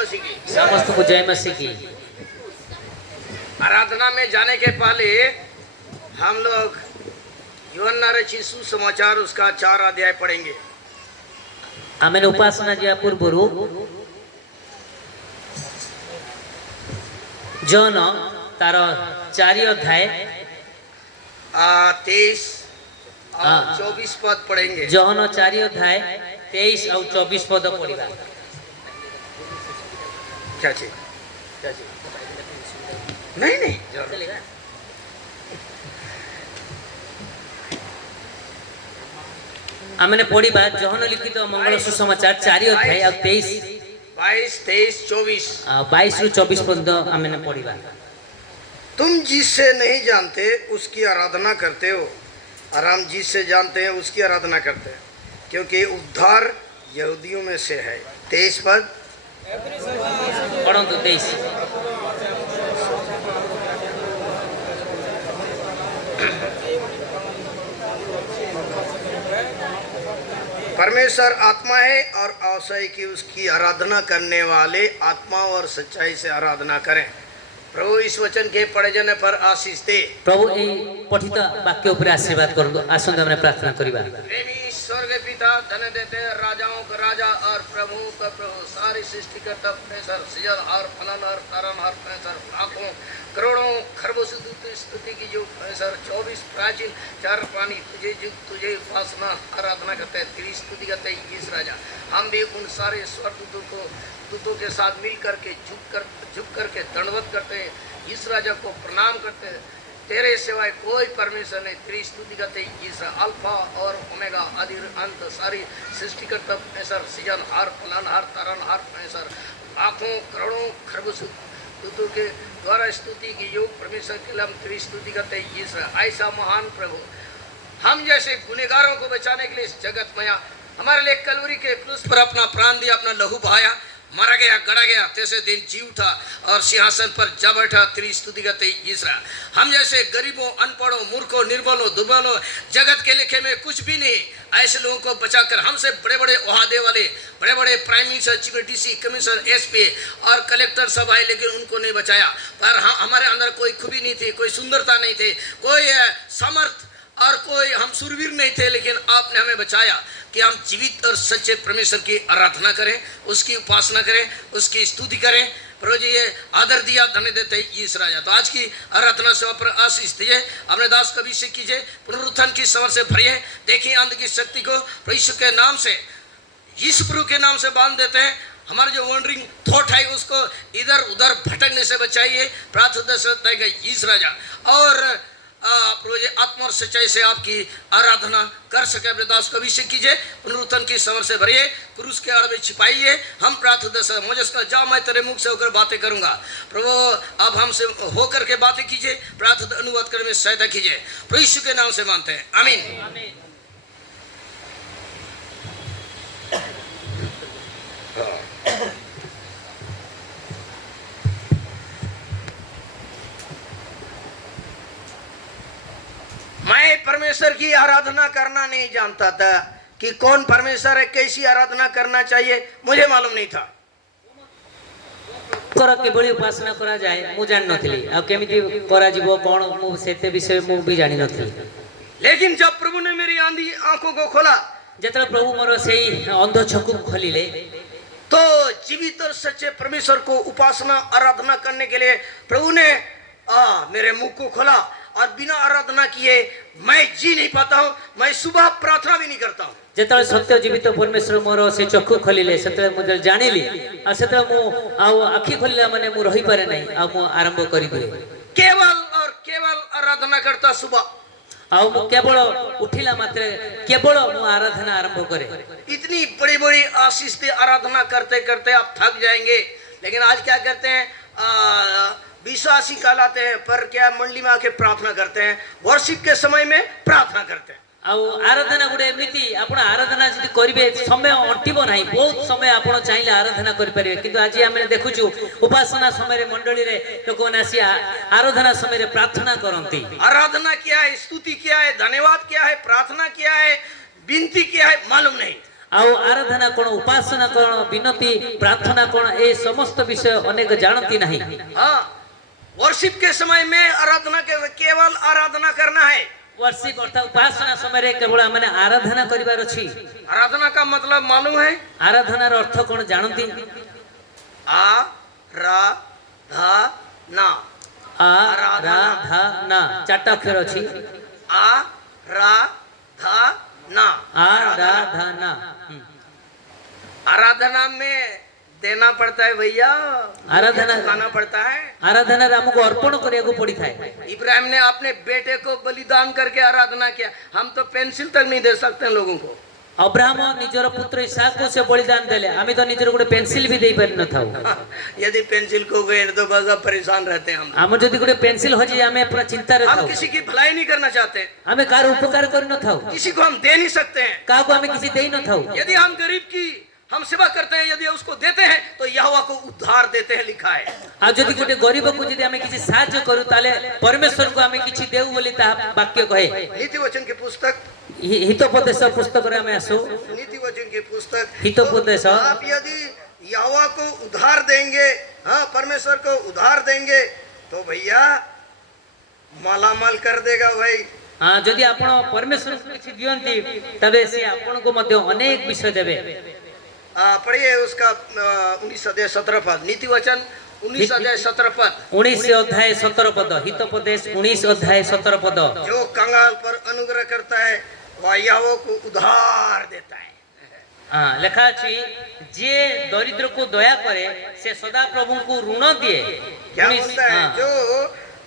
मसीह की। समस्त को जय मसीह की। आराधना में जाने के पहले हम लोग यूहन्ना रचित सुसमाचार उसका 4 अध्याय पढ़ेंगे। आमेन। उपासना जिया पूर्वरु जन तार 4 अध्याय 23 और 24 पद पढ़ेंगे। जहन 4 अध्याय 23 और 24 पद पढ़िबा। क्या चीज? नहीं नहीं चलेगा। आमने पढ़िबा जहन लिखित मंगल सुसमाचार 4 अध्याय और 22 23 24 22 रु 24 पद आमने पढ़िबा। तुम जिससे नहीं जानते उसकी आराधना करते हो और हम जिससे जानते हैं उसकी आराधना करते हैं, क्योंकि उद्धार यहूदियों में से है। 23 पद पढ़ो तो 23। परमेश्वर आत्मा है और आवश्यक कि उसकी आराधना करने वाले आत्मा और सच्चाई से आराधना करें। प्रभु इस वचन के पढ़े जाने पर आशीष दे। प्रभु ए पठित वाक्य ऊपर आशीर्वाद करदो। आसंद हमने प्रार्थना करिबा। प्रेमी स्वर्ग पिता धन देते राजाओं का राजा और प्रभु का प्रभु, सारी सृष्टि का परमेश्वर, सृजन और फलन और तारण और परमेश्वर, लाखों करोड़ों खरबों से स्तुति की जो परमेश्वर, 24 प्राचीन 4 प्राणी तुझे उपासना आराधना करते हैं, तेरी स्तुति करते हैं। इस राजा हम भी उन सारे स्वर्ग दूतों के साथ मिल करके झुक करके दंडवत करते हैं। इस राजा को प्रणाम करते हैं। तेरे सिवाय कोई परमेश्वर नहीं। तेरी स्तुति करते इस अल्फा और ओमेगा आदि अंत, सारी सृष्टि करता परमेश्वर, सृजन हार फलन हार तारण हार परमेश्वर, लाखों करोड़ों खरबों दूतों के द्वारा स्तुति की योग परमेश्वर के लिए हम तेरी स्तुति करते इस ऐसा महान प्रभु, हम जैसे गुनहगारों को बचाने के लिए इस जगत में हमारे लिए कलवरी के क्रूस पर अपना प्राण दिया, अपना लहू बहाया, मरा गया, गड़ा गया, तीसरे दिन जी उठा और सिंहासन पर जा बैठा। तेरी स्तुति करते इसरा। हम जैसे गरीबों, अनपढ़ों, मूर्खों, निर्बलों, दुर्बलों, जगत के लेखे में कुछ भी नहीं, ऐसे लोगों को बचाकर हमसे बड़े बड़े ओहदे वाले, बड़े बड़े prime minister, chief DC, commissioner, SP और कलेक्टर सब आए, लेकिन उनको नहीं बचाया। पर हमारे अंदर कोई खूबी नहीं थी, कोई सुंदरता नहीं थी, कोई सामर्थ और कोई हम सुरवीर नहीं थे, लेकिन आपने हमें बचाया कि हम जीवित और सच्चे परमेश्वर की आराधना करें, उसकी उपासना करें, उसकी स्तुति करें। प्रभु जी ये आदर दिया, धन्य देते इस राजा। तो आज की आराधना सेवा पर आशीष दीजिए, अपने दास का अभिषेक कीजिए, पुनरुत्थान की समर से भरिए। देखिए अंध की शक्ति को यीशु के नाम से, यीशु प्रभु के नाम से बांध देते हैं। हमारे जो वंडरिंग थॉट है उसको इधर उधर भटकने से बचाइए, प्रार्थना इस राजा। और प्रभु जी आत्मा और सच्चाई से आपकी आराधना कर सके। अपने दास को अभिषेक कीजिए, पुनरुत्थान की समर से भरिए, क्रूस के आड़ में छिपाइए। हम प्रार्थना से मुझे जा मैं तेरे मुख से होकर बातें करूंगा। प्रभु आप हमसे होकर के बातें कीजिए, प्रार्थना अनुवाद करने में सहायता कीजिए। प्रभु यीशु के नाम से मानते हैं, आमीन। मैं परमेश्वर की आराधना करना नहीं जानता था कि कौन परमेश्वर है, कैसी आराधना करना चाहिए, मुझे मालूम नहीं था। कर के बड़ी उपासना करा जाए मु जान नथली, आ केमिति करा जीवो कोन मु सेते विषय मु भी जानि नथली। लेकिन जब प्रभु ने मेरी आंधी आंखों को खोला, जतरा प्रभु मोर सेई अंध चक्षु खोलिले, तो जीवित और सच्चे परमेश्वर को उपासना आराधना करने के लिए प्रभु ने मेरे मुंह को खोला। और बिना आराधना किए मैं जी नहीं पाता हूँ, मैं सुबह प्रार्थना भी नहीं करता हूँ। जतरा सत्य जीवित परमेश्वर मोर से चक्षु खोलिले, सेतरे मुझे जानिली, आ सेतरा मु आ आखि खोलिला माने मु रही पारे नहीं, आ मु आरंभ करि दिए। केवल और केवल आराधना करता सुबह। आ मु केवल उठिला मात्रे केवल मु आराधना आरंभ करे। इतनी बड़ी बड़ी आशीष से आराधना करते करते आप थक जाएंगे। लेकिन आज क्या करते हैं, विश्वासी कहलाते हैं, पर क्या मंडली में आके प्रार्थना करते हैं, वर्शिप के समय में प्रार्थना करते हैं। आराधना गोटे एमती आप आराधना जी करेंगे समय अंटब ना, बहुत समय आप चाहिए आराधना करेंगे। किंतु आज आम देखुचु उपासना समय मंडली लोक मैंने आराधना समय प्रार्थना करती। आराधना क्या है, स्तुति क्या है, धन्यवाद क्या है, प्रार्थना क्या है, विनती क्या है, मालूम नहीं। ଆଉ ଆରାଧନା କଣ ଉପାସନା କଣ ବିନତି ପ୍ରାର୍ଥନା କଣ ଏ ସମସ୍ତ ବିଷୟ ଅନେକ ଜାଣନ୍ତି ନାହିଁ। हाँ, वर्शिप के समय में आराधना के केवल आराधना करना है। वर्षिप अर्थात उपासना समय केवल आम आराधना करिवार अछि। आराधना का मतलब मालूम है? आराधनार अर्थ कौन जानती? आ रा धा ना। आराधना चारटा अक्षर अछि। आ रा धा ना। आराधना आराधना में देना पड़ता है भैया, आराधना चुकाना पड़ता है। आराधना हमको अर्पण करिया पड़ी था। इब्राहिम ने अपने बेटे को बलिदान करके आराधना किया। हम तो पेंसिल तक नहीं दे सकते हैं लोगों को। अब्राहम निजर पुत्र इसहाक को से बलिदान देले, आमी तो निजर गोटे पेंसिल भी दे पारि न थाउ। यदि पेंसिल खो गए तो बस परेशान रहते हैं हम। हम जदि गोटे पेंसिल हो जाए हमें पूरा चिंता रहता। हम किसी की भलाई नहीं करना चाहते, हमें कार उपकार कर न थाउ, किसी को हम दे नहीं सकते हैं। का को हमें किसी दे न थाउ। यदि हम गरीब की हम सेवा करते हैं, यदि उसको देते हैं तो यहोवा को उद्धार देते हैं, लिखा है। आ जदि गोटे गरीब को यदि हमें किसी साहाय्य करू ताले परमेश्वर को हमें किछि देउ बोली ता वाक्य कहे। नीति वचन की पुस्तक, हितोपदेश पुस्तक रे हमें आसो। नीति वचन की पुस्तक हितोपदेश। आप यदि यहोवा को उद्धार देंगे, हाँ परमेश्वर को उद्धार देंगे तो भैया मालामाल कर देगा भाई। हाँ जदि आपण परमेश्वर को किछि दियंती तबे से आपण को मध्य अनेक विषय देबे। पढ़िए उसका 19 अध्याय 17 पद, नीति वचन 19 अध्याय 17 पद। 19 अध्याय 17 पद, हितोपदेश 19 अध्याय 17 पद। जो कंगाल पर अनुग्रह करता है वह यहोवा को उद्धार देता है। हाँ लिखा अछि जे दरिद्र को दया करे से सदा प्रभु को ऋण दिए। क्या बोलता है?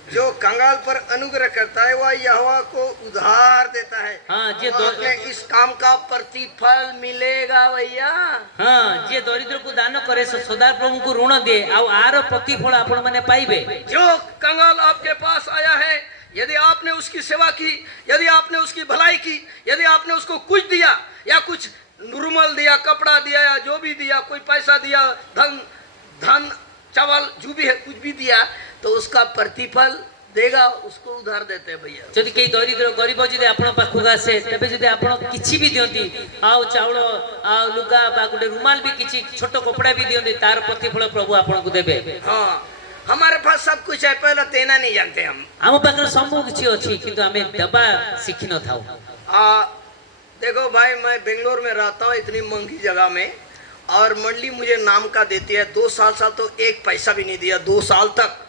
जो कंगाल पर अनुग्रह करता है वह यहोवा को उद्धार देता है। हाँ जे इस काम का प्रतिफल मिलेगा भैया। हाँ जे दरिद्र को दान करे से सदा प्रभु को ऋण दिए आ आर प्रतिफल आपण माने पाइबे। जो कंगाल आपके पास आया है, यदि आपने उसकी सेवा की, यदि आपने उसकी भलाई की, यदि आपने उसको कुछ दिया या कुछ रुमाल दिया, कपड़ा दिया या जो भी दिया, कोई पैसा दिया, धन चावल जो भी है कुछ भी दिया, तो उसका प्रतिफल देगा, उसको उधार देते हैं भैया। जदि कई दरिद्र गरीब जदि आपण पाखु आसे तबे जदि आपण किछि भी दियंती आउ चावल आउ लुगा बा गुटे रुमाल भी किछि छोटो कपड़ा भी दियंती तार प्रतिफल प्रभु आपण को देबे। हाँ हमारे पास सब कुछ है, पहले देना नहीं जानते हम पाखरे सब किछि अछि किंतु हमें दबा सीखि न थाउ। देखो भाई, मैं बेंगलोर में रहता हूँ इतनी महंगी जगह में, और मंडली मुझे नाम का देती है। 2 साल तो एक पैसा भी नहीं दिया, 2 साल तक।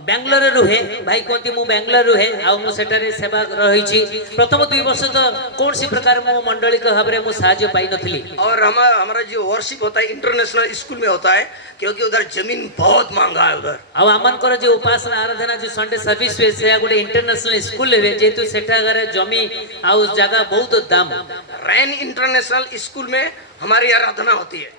बेंगलोर रुहे भाई कहती मु बेंगलोर रुहे आउ सेटारे सेवा रही प्रथम 2 वर्ष तो कौन सी प्रकार मो मंडली के भाव में साहाय्य पाई नथली। और हमारा जो वर्शिप होता है इंटरनेशनल स्कूल में होता है, क्योंकि उधर जमीन बहुत महंगा है उधर। आउ आमनकर जो उपासना आराधना जो संडे सर्विस हुए से गोटे इंटरनेशनल स्कूल रे जेतु सेठागारे जमी आउ जगह बहुत दाम। रैन इंटरनेशनल स्कूल में हमारी आराधना होती है।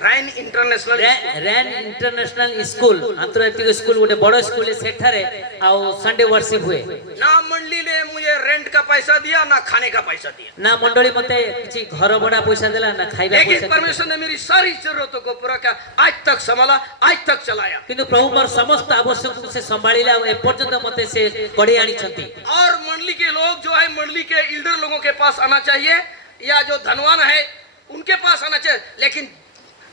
रैन इंटरनेशनल स्कूल अंतर्राष्ट्रीय स्कूल गोटे बड़ स्कूल है, सेठारे आउ संडे वर्शिप हुए। ना मंडली ने मुझे रेंट का पैसा दिया, ना खाने का पैसा दिया, ना मंडली मते किछि घर भड़ा पैसा देला, ना खाइबा पैसा। लेकिन परमेश्वर ने मेरी सारी जरूरतों को पूरा किया, आज तक संभाला, आज तक चलाया। किंतु प्रभु मोर समस्त आवश्यकता से संभालिला ए पर्यंत मते से कड़ी आनी छथि। और मंडली के लोग जो है, मंडली के इल्डर लोगों के पास आना चाहिए, या जो धनवान है उनके पास आना चाहिए। लेकिन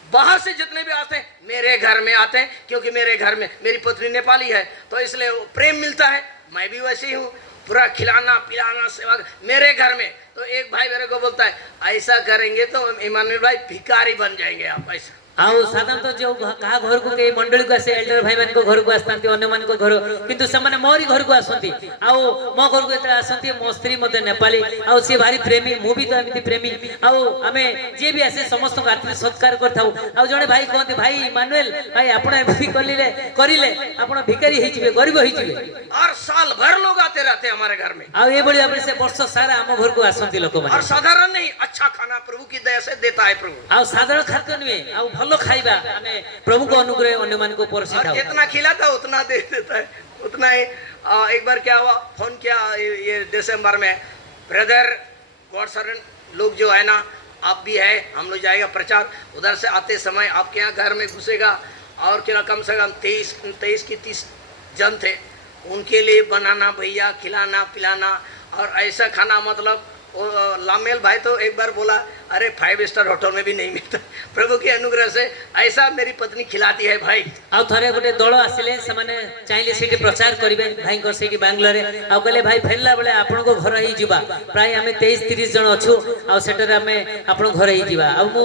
बाहर से जितने भी आते हैं मेरे घर में आते हैं, क्योंकि मेरे घर में मेरी पत्नी नेपाली है, तो इसलिए प्रेम मिलता है। मैं भी वैसे ही हूँ, पूरा खिलाना पिलाना सेवा मेरे घर में। तो एक भाई मेरे को बोलता है ऐसा करेंगे तो इमानुएल भाई भिखारी बन जाएंगे आप। ऐसा आउ साधारण तो जो कहा घर को के मंडली को आसे एल्डर भाई मान को घर को आसतांती, अन्य मान को घर, किंतु से माने मोरी घर को आसंती। आउ मो घर को एतरा आसंती, मो स्त्री मते नेपाली, आउ से भारी प्रेमी, मु भी तो एमिति प्रेमी। आउ हमें जे भी आसे समस्त को आत्मीय सत्कार करथाउ। आउ जने भाई कहते भाई इमानुएल भाई आपण एमिति करिले आपण भिखारी होई जिवे, गरीब होई जिवे। और साल भर लोग आते रहते हैं हमारे घर में। आउ ए बळी आपरे से वर्ष सारा हम घर को आसंती लोक माने। और साधारण नहीं, अच्छा खाना प्रभु की दया से देता है प्रभु। आउ साधारण खाद्य नहीं, आउ भलो खाइबा हमें प्रभु को अनुग्रह अन्य मान को परसिता। जितना खिलाता उतना दे देता है, उतना ही। एक बार क्या हुआ, फोन किया ये दिसंबर में, ब्रदर गॉड सर्वेंट लोग जो है ना, आप भी है, हम लोग जाएगा प्रचार। उधर से आते समय आपके यहाँ घर में घुसेगा, और क्या कम से कम 23 की 30 जन थे, उनके लिए बनाना भैया, खिलाना पिलाना। और ऐसा खाना मतलब लामेल भाई तो एक बार बोला, अरे 5 स्टार होटल में भी नहीं मिलता। प्रभु के अनुग्रह से ऐसा मेरी पत्नी खिलाती है भाई। आउ थरे गोटे दल आसिले से माने चाहिले सेठी प्रचार करिवे भाई को सेठी बैंगलोर आ कहले भाई फेरला बेले आपन को घर ही जिबा प्राय हमें 23-30 जन अछु आ सेटर हमें आपन घर ही जिबा आ मु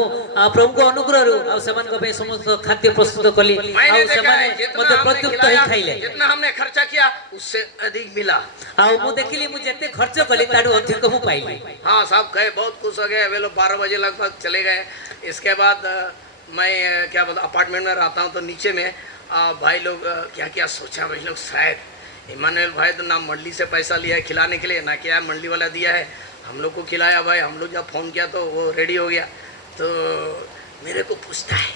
प्रभु को अनुग्रह रु आ समान को पे समस्त खाद्य प्रस्तुत कली आ समान मते प्रत्युक्त ही खाइले। जितना हमने खर्चा किया उससे अधिक मिला। आ मु देखिली मु जते खर्च कली ताडू अधिक मु पाइली। हाँ, सब गए, बहुत खुश हो गए। वे लोग 12 बजे लगभग चले गए। इसके बाद मैं क्या बोलता अपार्टमेंट में रहता हूँ, तो नीचे में भाई लोग क्या क्या सोचा, भाई लोग शायद इमानुएल भाई तो ना मंडली से पैसा लिया है खिलाने के लिए, ना क्या मंडली वाला दिया है, हम लोग को खिलाया। भाई हम लोग जब फ़ोन किया तो वो रेडी हो गया। तो मेरे को पूछता है,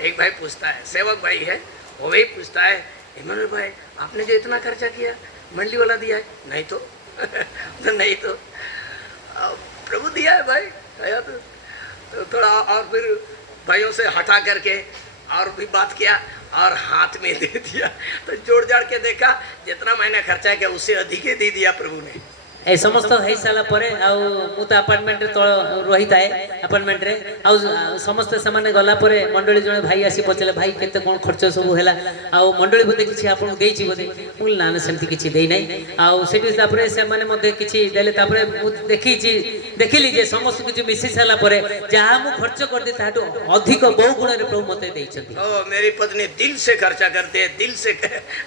एक भाई पूछता है, सेवक भाई है वो भी पूछता है, इमानुएल भाई आपने जो इतना खर्चा किया मंडली वाला दिया है? नहीं तो तो नहीं तो प्रभु दिया है भाई। आया तो थोड़ा और फिर भाइयों से हटा करके और भी बात किया और हाथ में दे दिया। तो जोड़ जाड़ के देखा जितना मैंने खर्चा किया उससे अधिक ही दे दिया प्रभु ने। ए समस्त है साला परे आ मु तो अपार्टमेंट रे तळ रहिता है अपार्टमेंट रे आ समस्त सामाने गला परे मंडली जने भाई आसी पचले भाई केते कोन खर्च सब हैला आ मंडली बोते किछि आपन देई छि बोते मु ना ना सेमति किछि देई नै आ सेठी तापरे से माने मते किछि देले तापरे मु देखिली जे समस्त किछि मिसी साला परे जहा मु खर्च कर दे ताटो अधिक बहु गुण रे प्रभु मते देई छथि। ओ मेरी पत्नी दिल से खर्चा करती है, दिल से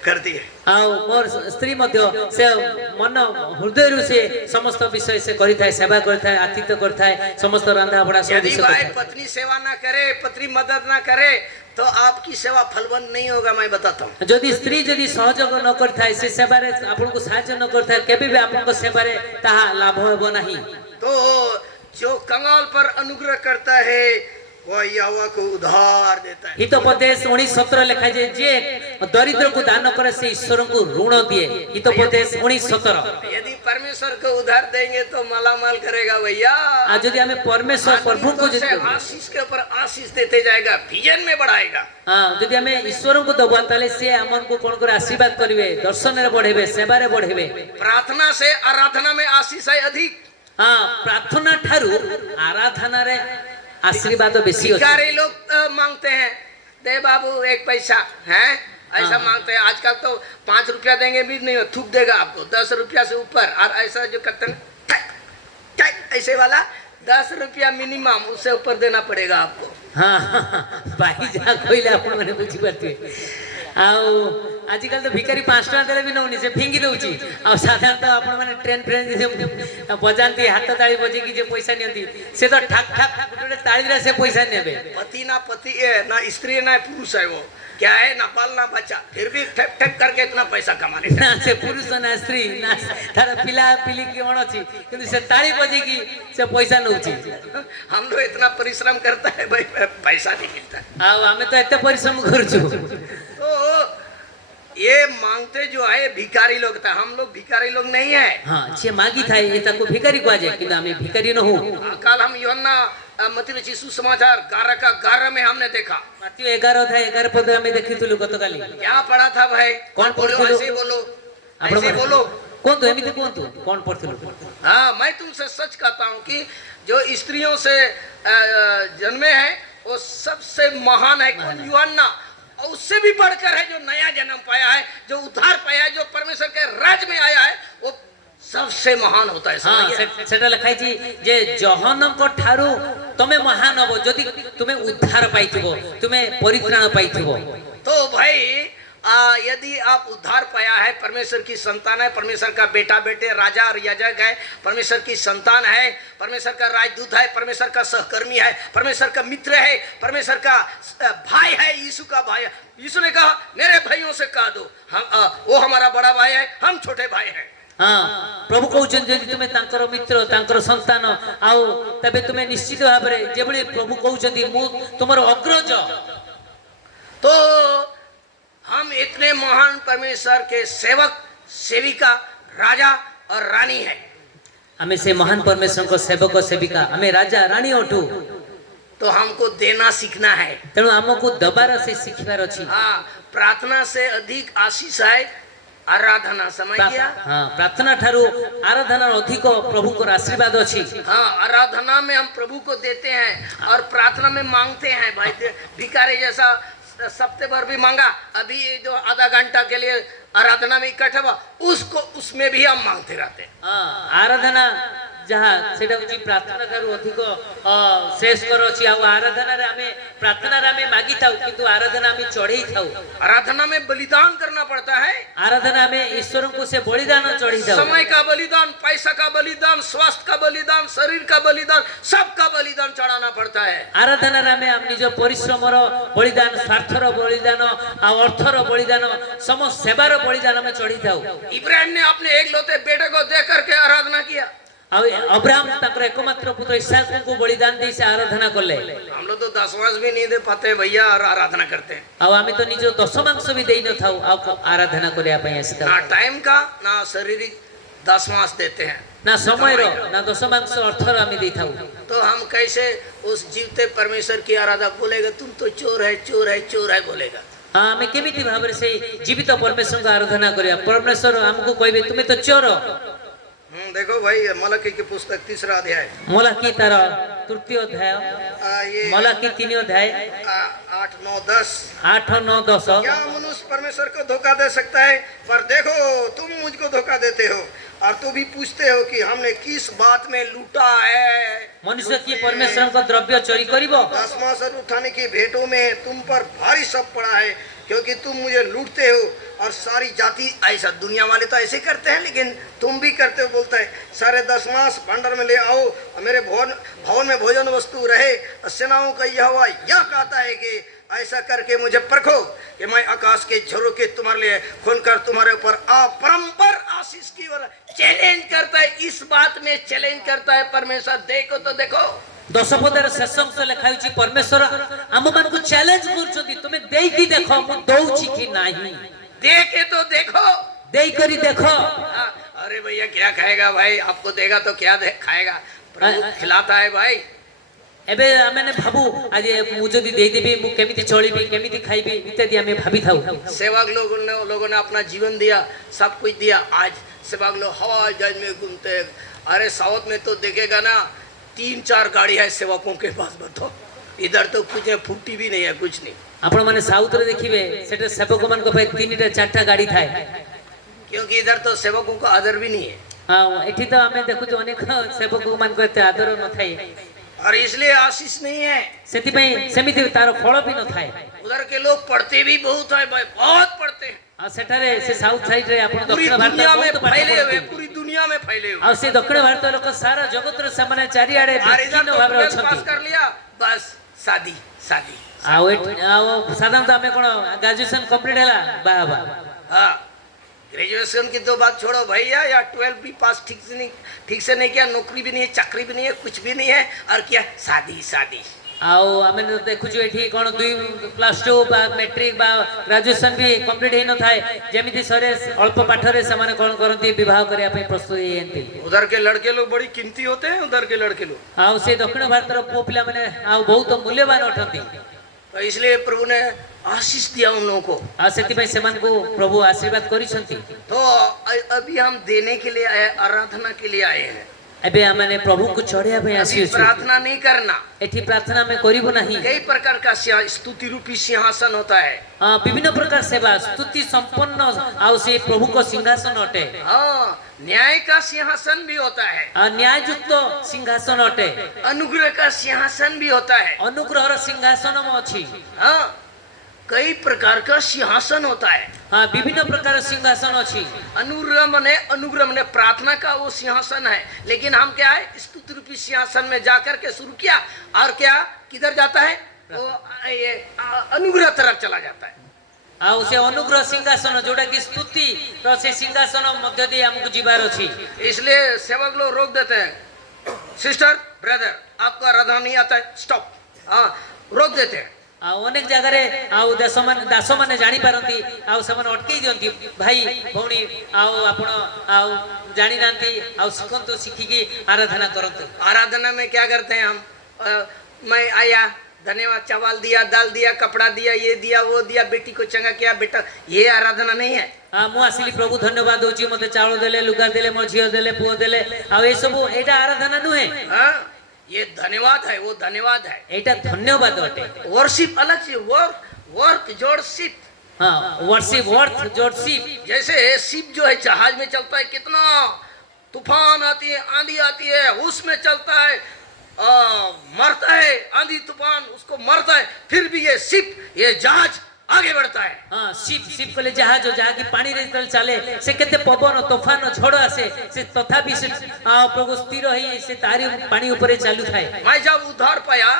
करती है। आ मोर स्त्री मध्य से मन हृदय से समस्त विषय से करिथाय, सेवा करिथाय, आतिथ्य करिथाय, समस्त रंधा बड़ा सब यदि भाई पत्नी सेवा ना करे, पत्नी मदद ना करे तो आपकी सेवा फलवंत नहीं होगा। मैं बताता हूँ, यदि स्त्री यदि सहयोग न करथाय से सेवा रे आपन को सहायता न करथाय केबे भी आपन को सेवा रे ताहा लाभ होबो नाही। तो जो कंगाल पर अनुग्रह करता है वो यहोवा को उधार देता है। हितोपदेश 19:17 लिखा है जे दरिद्र को दान करे से ईश्वर को ऋण दिए। हितोपदेश 19:17। यदि परमेश्वर को उधार देंगे तो मालामाल करेगा भैया। आज यदि हमें परमेश्वर प्रभु को यदि आशीष के ऊपर आशीष देते जाएगा, विजन में बढ़ाएगा। हां, यदि हमें ईश्वर को दबा ताले से हमन को कोन कर आशीर्वाद करिवे, दर्शन रे बढ़ेबे, सेवा रे बढ़ेबे। प्रार्थना से आराधना में आशीष है अधिक। हां, प्रार्थना ठारू आराधना रे आशीर्वाद बेसी होता है। भिखारी लोग मांगते हैं, दे बाबू 1 पैसा है, ऐसा मांगते हैं। आजकल तो 5 रुपया देंगे भी नहीं, थूक देगा आपको 10 रुपया से ऊपर। और ऐसा जो करते हैं ऐसे वाला 10 रुपया मिनिमम, उससे ऊपर देना पड़ेगा आपको। हाँ भाई जहाँ कोई अपन मैंने बुझी पारती आजकल तो भिखारी 5 टका देले भी नौनी से फिंगी दउची आ साधारण तो अपन माने ट्रेन फ्रेंड बजानती हाथ ताली बजे की जे पैसा नियंती से तो ठक ठक गुटे ताली रे से पैसा नेबे। पति है ना स्त्री ना पुरुष है, वो क्या है ना बाल ना बच्चा, फिर भी ठक ठक करके इतना पैसा कमाने ना से पुरुष ना स्त्री ना तार पिला पिली के मन अछि किंतु से ताली बजे की से पैसा नउची। हम लोग इतना परिश्रम करता है भाई, पैसा नहीं मिलता। आ हमें तो इतना परिश्रम करछु। तो ये मांगते जो है भिखारी लोग था, हम लोग भिखारी लोग नहीं है। हाँ जे मागी था ये ताको भिखारी को जाए कि हमें भिखारी न हो। कल हम यूहन्ना मती रची सुसमाचार 11 का 11 में हमने देखा। मत्ती 11 था 11 में देखी तुलु गतकाली क्या पढ़ा था भाई? कौन बोलो, ऐसे बोलो, ऐसे बोलो। कौन तो एमिति कौन तो कौन पढ़थुलु? हाँ, मैं तुमसे सच कहता हूँ कि जो स्त्रियों से जन्मे हैं वो सबसे महान है यूहन्ना, और उससे भी बढ़कर है जो नया जन्म पाया है, जो उद्धार पाया है, जो परमेश्वर के राज में आया है, वो सबसे महान होता है। हाँ सेटा लिखाई छी जे जहन्नम को ठारू तमे महान हो जदि तुमे उद्धार पाइथिबो, तुमे परित्राण पाइथिबो। तो भाई यदि आप उद्धार पाया है, परमेश्वर की संतान है, परमेश्वर का बेटा बेटे राजा और याजक है, परमेश्वर की संतान है, परमेश्वर का राजदूत है, परमेश्वर का सहकर्मी है, परमेश्वर का मित्र है, परमेश्वर का भाई है, यीशु का भाई है। यीशु ने कहा मेरे भाइयों से कह दो हम वो हमारा बड़ा भाई है, हम छोटे भाई हैं। हाँ प्रभु कहउछन जदि तुमे तांकर मित्र तांकर संतान आउ तबे तुमे निश्चित भाव रे जेबळी प्रभु कहउछन मु तुमर अग्रज। तो हम इतने महान परमेश्वर के सेवक सेविका राजा और रानी है। हमें से महान परमेश्वर को सेवक और सेविका हमें राजा रानी ओठू। तो हमको देना सीखना है, तेणु हमको दबार से सीखबार अछि। हाँ, प्रार्थना से अधिक आशीष है आराधना समय किया। हाँ प्रार्थना ठारू आराधना अधिक प्रभु को आशीर्वाद अछि। हाँ आराधना में हम प्रभु को देते हैं और प्रार्थना में मांगते हैं भाई। भिखारी जैसा सप्ते भर भी मांगा, अभी ये जो आधा घंटा के लिए आराधना में इकट्ठा हुआ उसको उसमें भी हम मांगते रहते हैं। हाँ आराधना जहाँ सेटा होची प्रार्थना ठारू अधिक श्रेष्ठ कर अछि। आ आराधना रे हमें प्रार्थना रे हमें मागी थाउ किंतु आराधना हमें चढ़ई थाउ। आराधना में बलिदान करना पड़ता है। आराधना में ईश्वर को से बलिदान चढ़ी थाउ। समय का बलिदान, पैसा का बलिदान, स्वास्थ्य का बलिदान, शरीर का बलिदान, सबका बलिदान चढ़ाना पड़ता है। आराधना रे हमें हम निज परिश्रमर बलिदान, स्वार्थर बलिदान आ अर्थर बलिदान, समस्त सेवार बलिदान हमें चढ़ी थाउ। इब्राहिम ने अपने एकलौते बेटे को दे करके आराधना किया। अब्राहम तकर एकमात्र पुत्र इसहाक को बलिदान दी से आराधना करले। हम लोग तो दसवांश भी नहीं दे पाते भैया और आराधना करते हैं। आ आमी तो निज दशमांश भी देई न थाउ आ आराधना करिया पई आसी ना टाइम का ना शारीरिक दसवांश देते हैं, ना समय रो ना दशमांश अर्थर आमी देई थाउ। तो हम कैसे उस जीवते परमेश्वर की आराधना? बोलेगा तुम तो चोर है, चोर है, चोर है बोलेगा। हाँ आमे केमिति भाबरे से जीवित परमेश्वर का आराधना करिया? परमेश्वर हमको कहबे तुमे तो चोर। देखो भाई मलकी की पुस्तक 3रा अध्याय, मलकी तार 3य अध्याय, ये मलकी 3 अध्याय 8, 9, 10। 8, 9, 10। क्या मनुष्य परमेश्वर को धोखा दे सकता है? पर देखो तुम मुझको धोखा देते हो और तुम भी पूछते हो कि हमने किस बात में लूटा है। मनुष्य की परमेश्वर का द्रव्य चोरी करिबो? दसवां उठाने की भेंटों में तुम पर भारी सब पड़ा है, क्योंकि तुम मुझे लूटते हो और सारी जाति ऐसा। दुनिया वाले तो ऐसे करते हैं लेकिन तुम भी करते हो। बोलता है सारे दसमांश भंडार में ले आओ और मेरे भवन में भोजन वस्तु रहे। सेनाओं का यहोवा यह कहता है कि ऐसा करके मुझे परखो कि मैं आकाश के झरोखे तुम्हारे लिए खुलकर तुम्हारे ऊपर अपरंपर आशीष की ओर चैलेंज करता है। इस बात में चैलेंज करता है परमेश्वर। देखो तो देखो दशपदर शेष अंश लिखाई परमेश्वर आम मान को चैलेंज कर तुम देकी देखो मु दउची कि नाही। देखे तो देखो, देई करी देखो। अरे भैया क्या खाएगा भाई? आपको देगा तो क्या खाएगा? प्रभु खिलाता है भाई। एबे आमेने भाबू आज मु जदी देई देबी मु केमिति चलीबी केमिति खाइबी इत्यादि हमें भाबी थाउ। सेवक लोगों ने अपना जीवन दिया, सब कुछ दिया। आज सेवक लोग हवाई जहाज में घूमते। अरे साउथ में तो देखेगा ना 3-4 गाड़ी है सेवकों के पास। बताओ इधर तो कुछ है, फुट्टी भी नहीं है, कुछ नहीं। आपण माने साउथ रे देखिबे सेटे सेवक मान को भाई 3-4 गाड़ी थाए, क्योंकि इधर तो सेवकों का आदर भी नहीं है। हां एठी तो हमें देखु जो अनेक सेवक मान को एते आदर न थाए और इसलिए आशीष नहीं है। सेति पई समिति तार फल भी न थाए। उधर के लोग पढ़ते भी बहुत है भाई, बहुत पढ़ते हैं। आ सेठारे से साउथ साइड रे आपण पूरी दक्षिण भारत दुनिया में बहुत फैले हुए, पूरी दुनिया में फैले हुए। आ से दक्षिण भारत लोक सारा जगत रे सामने चारियाडे विभिन्न भाबरे पास अछंती। कर लिया बस शादी शादी। आ साधारणतः हमें कोन ग्रेजुएशन कंप्लीट हैला बाबा। हाँ ग्रेजुएशन की तो बात छोड़ो भैया, या 12 भी पास ठीक से नहीं किया, नौकरी भी नहीं है, चाकरी भी नहीं है, कुछ भी नहीं है, और क्या शादी शादी। आउ आमे देखु जो एठी कोन 2+2 बा मैट्रिक बा ग्रेजुएशन भी कंप्लीट हे न थाए जेमिति सरे अल्प पाठरे समान कोन करंती विवाह करिया पे प्रस्तुत हेंती। उधर के लड़के लोग बड़ी कीमती होते हैं। उधर के लड़के लोग आउ से दक्षिण भारत रो पोपिला माने आउ बहुत मूल्यवान अठंती। तो इसलिए प्रभु ने आशीष दिया उन लोगों को। आ सेति पे समान को प्रभु आशीर्वाद करिसंती। तो अभी हम देने के लिए आए, आराधना के लिए आए हैं। एबे हमने प्रभु को चढ़िया पे आसी प्रार्थना नहीं करना। एठी प्रार्थना में करिबो नहीं। कई प्रकार का स्तुति रूपी सिंहासन होता है। विभिन्न प्रकार सेवा स्तुति संपन्न आउ से प्रभु को सिंहासन अटे। न्याय का सिंहासन भी होता है। न्याय युक्त सिंहासन अटे। अनुग्रह का सिंहासन भी होता है। अनुग्रह सिंहासन में अछि। कई प्रकार का सिंहासन होता है। हाँ विभिन्न प्रकार सिंहासन अछि। अनुग्रह मने प्रार्थना का वो सिंहासन है, लेकिन हम क्या है स्तुति रूपी सिंहासन में जाकर के शुरू किया और क्या किधर जाता है वो ये अनुग्रह तरफ चला जाता है। आउ से अनुग्रह सिंहासन जोड़ा की स्तुति तो से सिंहासन मध्य दे हमको जीवार अछि। इसलिए सेवक लोग रोक देते हैं, सिस्टर ब्रदर आपको आराधना नहीं आता है, स्टॉप, रोक देते हैं। अनेक जगह रे आउ दास माने जानी पारंती आउ समान अटके दियंती भाई भौणी आउ आपण आउ जानी नांती आउ सिखंतु सिखिकी आराधना करंतु। आराधना में क्या करते हैं हम? मैं आया धन्यवाद, चावल दिया, दाल दिया, कपड़ा दिया, ये दिया, वो दिया, बेटी को चंगा किया, बेटा, ये आराधना नहीं है। मु आसिली प्रभु धन्यवाद दउची मते चावल देले लुगा देले मो झियो देले पुओ देले आ ए सब एटा आराधना नुहे। हाँ, ये धन्यवाद है, वो धन्यवाद है। एटा धन्यवाद अटे। वर्शिप अलग चीज, वर्क जोड़ शिप। हाँ, वर्शिप वर्थ जोड़ शिप। जैसे शिप जो है जहाज में चलता है, कितना तूफान आती है, आंधी आती है, उसमें चलता है, मरता है, आंधी तूफान उसको मरता है, फिर भी ये शिप, ये जहाज आगे बढ़ता है। हाँ, शिप शिप कले जहाज जहाँ की पानी रे तल चले से केते पवन तूफान झड़ आसे से तथापि से प्रभु स्थिर है से तारी पानी ऊपर चालू थाए। मैं जब उद्धार पाया,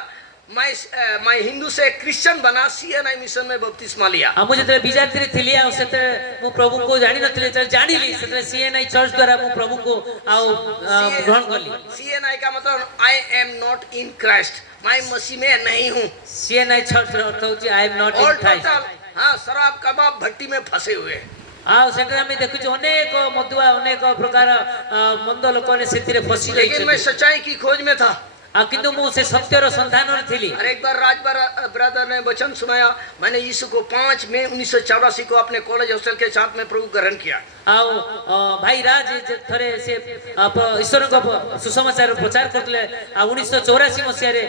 मैं हिंदू से क्रिश्चियन बना, सीएनआई मिशन में बपतिस्मा लिया। हम जते बिजाती थिली आ सेते मु प्रभु को जानि नथिले त जानिली सेते सीएनआई चर्च द्वारा मु प्रभु को ग्रहण करली। सीएनआई का मतलब I am not in Christ, मैं मसीह में नहीं हूँ। सीएनआई चर्च अर्थ होची I am not in Christ. हाँ, शराब कबाब भट्टी में फंसे हुए। सेटा में देखु अनेक मदुआ अनेक प्रकार मंद लोक ने सेतिरे फसी जाई। लेकिन मैं सच्चाई की खोज में था। किंतु मु से सत्यर संधान में थी। और एक बार राजभर ब्रदर ने वचन सुनाया, मैंने यीशु को 5 मई 1984 को अपने कॉलेज हॉस्टल के साथ में प्रभु ग्रहण किया। आओ भाई राज थरे से ईश्वर को सुसमाचार प्रचार करले 1984 मसिया रे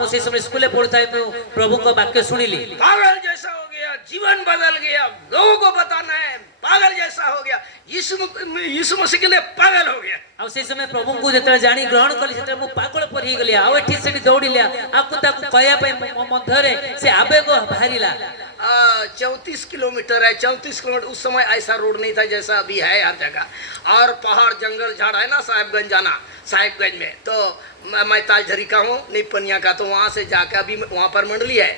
मु से समय स्कूल पढ़ुथाय प्रभु को वाक्य सुनिली। पागल जैसा हो गया, जीवन बदल गया, लोगों को बताना है, पागल जैसा हो गया, यीशु मसीह के लिए पागल हो गया। आ से समय प्रभु को जतरा जानी ग्रहण कली सेते मु पागल पर ही गली। आ एठी सेठी दौड़िला आपको ताकू कहया पे मधरे से आवेग भारीला। 34 किलोमीटर है, 34 किलोमीटर। उस समय ऐसा रोड नहीं था जैसा अभी है हर जगह, और पहाड़ जंगल झाड़ है ना। साहिबगंज जाना, साहिबगंज में तो मैं तालझरी का हूँ, निपनिया का, तो वहाँ से जाकर अभी वहाँ पर मंडली है।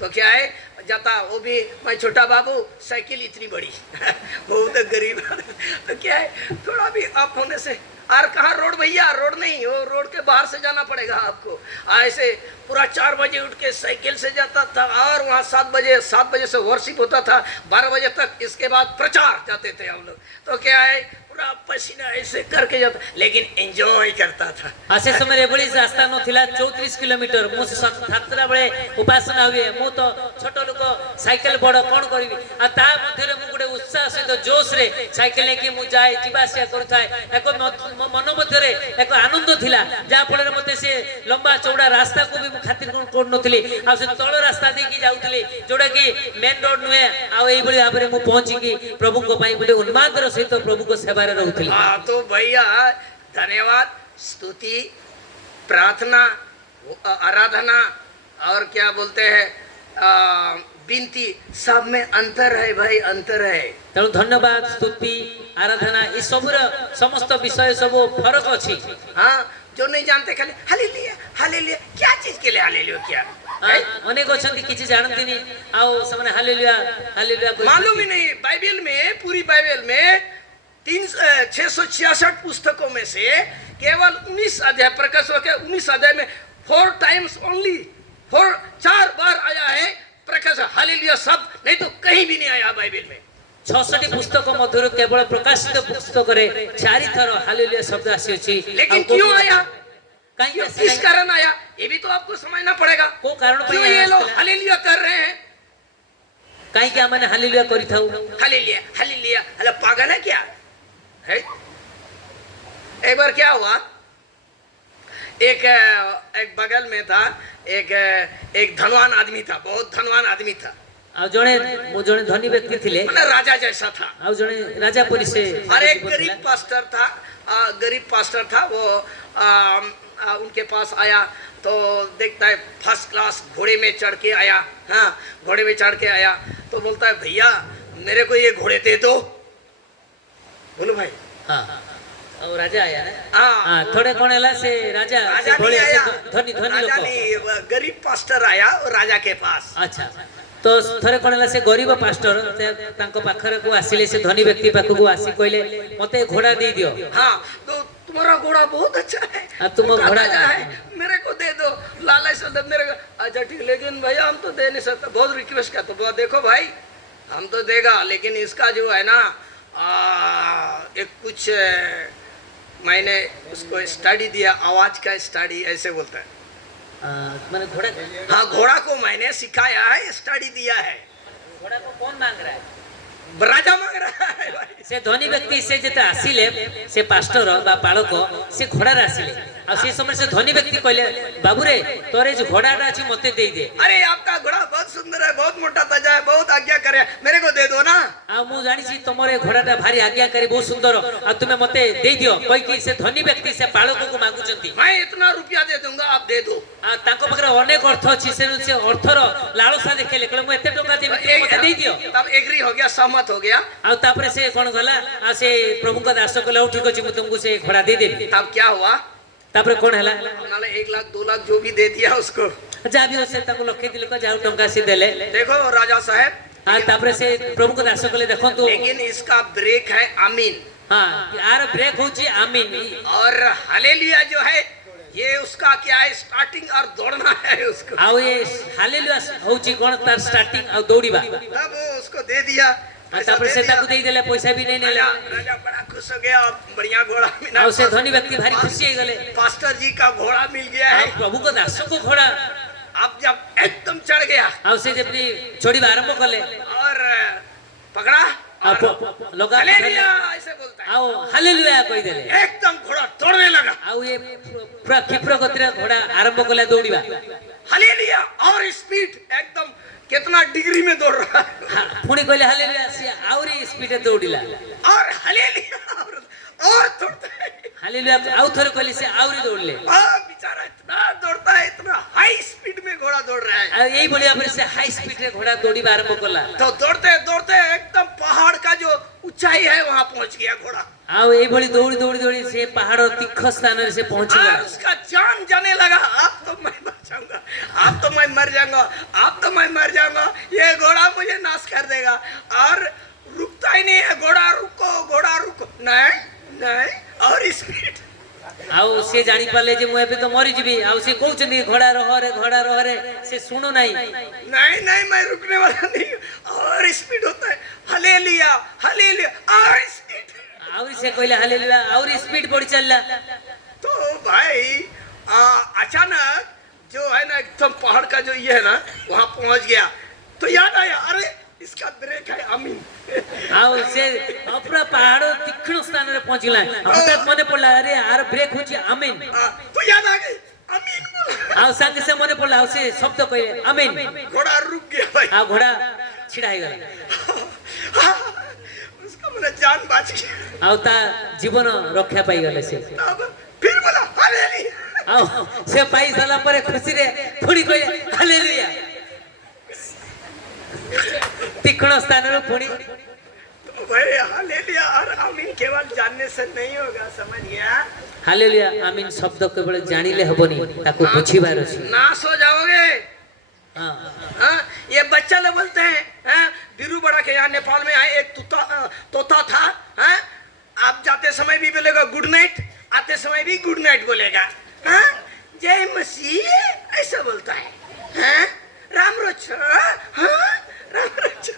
तो क्या है, जाता वो भी मैं छोटा बाबू, साइकिल इतनी बड़ी बहुत गरीब तो क्या है, थोड़ा भी अप होने से, और कहाँ रोड भैया, रोड नहीं, वो रोड के बाहर से जाना पड़ेगा आपको। ऐसे पूरा 4 बजे उठ के साइकिल से जाता था, और वहाँ 7 बजे से वर्शिप होता था 12 बजे तक। इसके बाद प्रचार जाते थे हम लोग। तो क्या है, पूरा पसीना ऐसे करके जाता, लेकिन एंजॉय करता था। आसे समय रे बड़ी रास्ता न थिला 34 किलोमीटर। मु से सातटा बेले उपासना हुए, मु तो छोट लोक साइकिल बड़ कोन करबी। आ ता मध्ये रे मु गुडे उत्साह सहित जोश रे साइकिल लेके मु जाए जीवासिया करथाय। एको मन मध्ये रे एक आनंद थिला, जा फल मते से लंबा चौड़ा रास्ता को भी मु खातिर कोन नथली। आ से तळ रास्ता दे की जाउथली, जोडा की मेन रोड नुए। आ एई बळी भाबरे मु पहुंची की प्रभु को पई गुडे उन्मादर सहित प्रभु को सेवा रे रहउथली। हां, तो भैया धन्यवाद, स्तुति, प्रार्थना, आराधना और क्या बोलते हैं, विनती, सब में अंतर है भाई, अंतर है। तेणु धन्यवाद, स्तुति, आराधना ये सब समस्त विषय सब फरक अच्छी। हाँ, जो नहीं जानते खाली हालेलुया हालेलुया, क्या चीज के लिए हालेलुया, क्या अनेक अच्छी किसी जानती नहीं, आओ सबने हालेलुया हालेलुया मालूम ही नहीं। बाइबल में, पूरी बाइबल में 666 पुस्तकों में से केवल 19 अध्याय, प्रकाश वाक्य 19 अध्याय में 4 टाइम्स ओनली, 4 बार आया है प्रकाश हालेलुया शब्द, नहीं तो कहीं भी नहीं आया बाइबल में। 66 पुस्तक मध्य केवल प्रकाशित पुस्तक रे 4 थर हालेलुया शब्द आसी। लेकिन क्यों आया, किस कारण आया, ये भी तो आपको समझना पड़ेगा। को कारण क्यों ये लोग हालेलुया कर रहे हैं, कहीं क्या मैंने हालेलुया करी था, हालेलुया हालेलुया, अरे पागल है क्या है। एक बार क्या हुआ, एक बगल में था एक धनवान आदमी था, बहुत धनवान आदमी था। आ जने धनी व्यक्ति थिले, मतलब राजा जैसा था। आ जने राजा परी से, और एक गरीब पास्टर था, वो उनके पास आया तो देखता है फर्स्ट क्लास घोड़े में चढ़ के आया। हाँ, घोड़े में चढ़ के आया तो बोलता है, भैया मेरे को ये घोड़े दे दो। बोलो भाई। हाँ, और राजा आया ना। हाँ, थोड़े कौन एला से राजा नहीं आया, धनी राजा नहीं, गरीब पास्टर आया और राजा के पास। अच्छा, तो थरे कौन एला से गरीब पास्टर तांको पाखरे को आसिले, से धनी व्यक्ति पाख को आसी कहले मते घोड़ा दे दियो। हाँ, तो तुम्हारा घोड़ा बहुत अच्छा है, तुम घोड़ा है, मेरे को दे दो, लालच से मेरे को। अच्छा ठीक, लेकिन भैया हम तो दे नहीं सकते, बहुत रिक्वेस्ट किया। तो देखो भाई, हम तो देगा, लेकिन इसका जो है ना, एक कुछ मैंने उसको स्टडी दिया, आवाज का स्टडी ऐसे बोलता है। मैंने घोड़ा हाँ, घोड़ा को मैंने सिखाया है, स्टडी दिया है। घोड़ा को कौन मांग रहा है? राजा मांग रहा है भाई। से धनी व्यक्ति से जेते आसिले से पास्टर बा पालक से घोड़ा आसिले आ से समय से धनी व्यक्ति कहले बाबू रे तोरे जो घोड़ाटा अछि मते दे दे। अरे आपका घोड़ा बहुत सुंदर है, बहुत मोटा ताजा है, बहुत आज्ञाकारी है, मेरे को दे दो ना। आ मु जानि छी तमरे घोड़ाटा भारी आज्ञाकारी बहुत सुंदर आ तुमे मते दे दियो कहि कि से धनी व्यक्ति से पालक को मागुचंती। मैं इतना रुपया दे दूंगा, आप दे दो। आ ताको पकरे अनेक अर्थ अछि से अर्थर लालसा देखेले कहले मु एते टका देबी तुम मते दे दियो। तब एग्री हो गया, सहमत हो गया। आ तापरे से कोन गला आ से प्रभु का दास कहले ठीक अछि मु तुमको से घोड़ा दे देबी। तब क्या हुआ? तापरे कोन हला नाले 1 लाख 2 लाख जो भी दे दिया उसको। जा भी से ताको लखे दिल का जाऊ टंका से देले। देखो राजा साहब, हां तापरे से प्रभु का दास कहले देखंतु लेकिन इसका ब्रेक है आमीन। हां यार ब्रेक होची आमीन और हालेलुया जो है ये उसका क्या है, स्टार्टिंग और दौड़ना है उसको। आउ ये हालेलुया होची कोन तार स्टार्टिंग आ दौड़ीबा। तब वो उसको दे दिया, तापर से ताकू दे देले, पैसा भी नहीं नेले। राजा बड़ा खुश हो गया, बढ़िया घोड़ा मिला। आउ से धनी व्यक्ति भारी खुशी हो गले, पास्टर जी का घोड़ा मिल गया है। प्रभु को दास को घोड़ा अब जब एकदम चढ़ गया, आउ से जब छोड़ीबा आरंभ करले और पकड़ा लगा हालेलुया ऐसे बोलता है। आउ हालेलुया कहि देले, एकदम घोड़ा दौड़ने लगा। आउ ये पूरा क्षिप्र गतिरे घोड़ा आरंभ करले दौड़ीबा। हालेलुया और स्पीड एकदम कितना डिग्री में दौड़ रहा है। पुणी कहले हालेलुया से आउरी स्पीडे दौड़ीला और हालेलुया और दौड़ता है। हालेलुया आउ थोरे कहले से आउरी दौड़ले। बेचारा इतना दौड़ता है, इतना हाई स्पीड में घोड़ा दौड़ रहा है। आ यही बोलिया पर से हाई स्पीड रे घोड़ा दौड़ीबा आरंभ करला। तो दौड़ते दौड़ते एकदम पहाड़ का जो ऊंचाई है वहां पहुंच गया घोड़ा। आउ यही बोली दौड़ी दौड़ी दौड़ी से पहाड़ तीखा स्थान से पहुंच गया। उसका जान जाने लगा, आप तो मैं मर जाऊंगा, आप तो मैं मर जाऊंगा, आप तो मैं मर जाऊंगा, ये घोड़ा मुझे नाश कर देगा। और रुकता ही नहीं है, घोड़ा रुको, घोड़ा रुको, नहीं नहीं और स्पीड। आउ से जानी पाले जे मुए पे तो मरी जीबी। आउ से कहउचंदी घोड़ा रह रे से सुनो नहीं। नहीं नहीं मैं रुकने वाला नहीं, और स्पीड होता है। हालेलुया हालेलुया और स्पीड। आउ से कहले हालेलुया और स्पीड बढ़ चलला। तो भाई अचानक जो है ना एकदम पहाड़ का जो ये है ना वहां पहुंच गया, तो याद आया अरे इसका ब्रेक है आमीन। आउ से पूरा पहाड़ तीक्ष्ण स्थान रे पहुंचला। हठात मने पड़ला अरे यार ब्रेक होची आमीन। तो याद आ गई आमीन बोला। आउ संग से मने पड़ला आउ से शब्द कहले आमीन। घोड़ा रुक गया भाई। आ घोड़ा छिड़ा हो गला, उसका मेरा जान बच गया। आउ ता जीवन रक्षा पाई गले से। अब फिर बोला हालेलुया। आउ से पाई साला पर खुशी रे पुणी कहले हालेलुया। तीक्ष्ण स्थान रे पुणी तो भाई हालेलुया और आमीन केवल जानने से नहीं होगा, समझ गया? हालेलुया आमीन शब्द केवल जानिले हबनी, ताको बुझिबार अछि। नाश हो जाओगे। हां हाँ, ये बच्चा लोग बोलते हैं हाँ, बीरू बड़ा के यहाँ नेपाल में आए एक तोता था। हाँ, आप जाते समय भी बोलेगा गुड नाइट, आते समय भी गुड नाइट बोलेगा। हाँ, जय मसीह ऐसा बोलता है। हाँ, राम रक्षा, हाँ, राम रक्षा,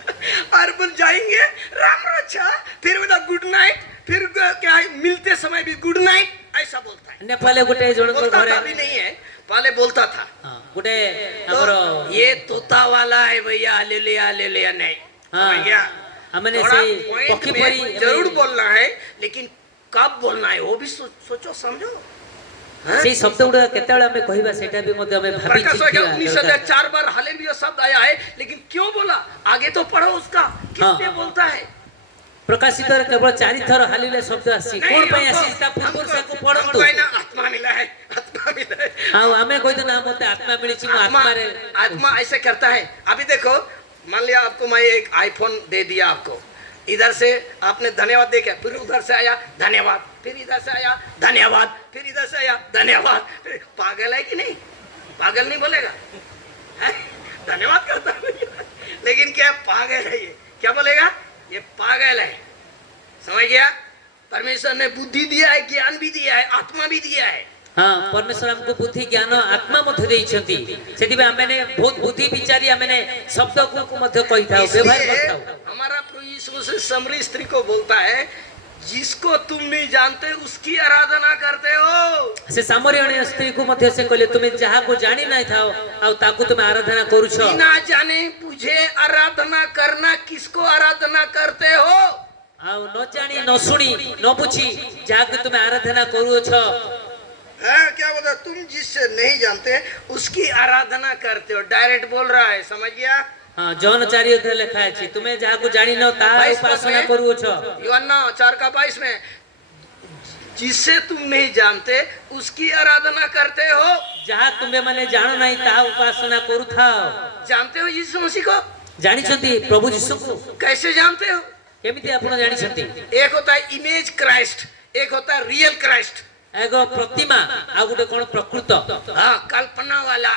और बोल जाएंगे राम रक्षा, फिर बोला गुड नाइट, फिर क्या है मिलते समय भी गुड नाइट ऐसा बोलता है। नेपाले गुटे जण को बोलता घरे था, अभी नहीं है, पहले बोलता था। हां गुटे तो हमरो ये तोता वाला है भैया, हालेलुया हालेलुया नहीं। हां भैया हमने थोड़ा से point पक्षी में परी जरूर बोलना है, लेकिन कब बोलना है वो भी सोचो समझो। हाँ? से शब्द गुडा केतेबेला हमें कहबा सेटा भी मते हमें भाबी प्रकाश हो गया, चिंतिया 1904 बार हालेलुया शब्द आया है, लेकिन क्यों बोला आगे तो पढ़ो उसका किसने हाँ। बोलता है। प्रकाशित केवल 4 थर हालेलुया शब्द आसी नहीं, कोन पय हमको- आसी ता पूर्व से को हमको पढंतु। है ना आत्मा मिला है, आत्मा मिला है। हां हमें कोई तो ना मते आत्मा मिली छि आत्मा आत्मा रे आत्मा ऐसे करता है। अभी देखो मान लिया आपको मैं एक आईफोन दे दिया, आपको इधर से आपने धन्यवाद देखा, फिर उधर से आया धन्यवाद, फिर इधर से आया धन्यवाद, फिर इधर से आया धन्यवाद। पागल है कि नहीं? पागल नहीं बोलेगा, है? धन्यवाद करता है, लेकिन क्या पागल है ये? क्या बोलेगा? ये पागल है। समझ गया? परमेश्वर ने बुद्धि दिया है, ज्ञान भी दिया है, आत्मा भी दिया है। हाँ परमेश्वर हमको बुद्धि ज्ञान आत्मा मध्य देइछंती, सेति आमेने बहुत बुद्धि विचारी आमेने शब्द को मध्य कहि थाओ, व्यवहार करताओ। हमारा प्रभु यीशु मसीह समरी स्त्री को बोलता है जिसको तुम नहीं जानते उसकी आराधना करते हो। से सामरियाणी स्त्री को मध्य से कहले तुमे जहा को जानी नहीं थाओ आ ताकू तुमे आराधना करू छो। बिना जाने बुझे आराधना करना, किसको आराधना करते हो? आ न जानी न सुनी न बुझी जहा को तुमे आराधना करू छो। क्या बोला? तुम जिससे नहीं जानते उसकी आराधना करते हो। डायरेक्ट बोल रहा है, समझ गया? हां जॉन 4 अध्याय लिखा है तुमे जहा को जानी न ता उपासना करू छो। यूहन्ना 4:22 में जिससे तुम नहीं जानते उसकी आराधना करते हो। जहा तुमे माने जानो नहीं ता उपासना करू थाओ। जानते हो यीशु मसीह को? जानी छथि प्रभु यीशु को कैसे जानते हो? केमिति आपण जानी छथि? एक होता है इमेज क्राइस्ट, एक होता है रियल क्राइस्ट। एगो प्रतिमा आ गुटे कोन प्रकृत। हाँ, कल्पना वाला,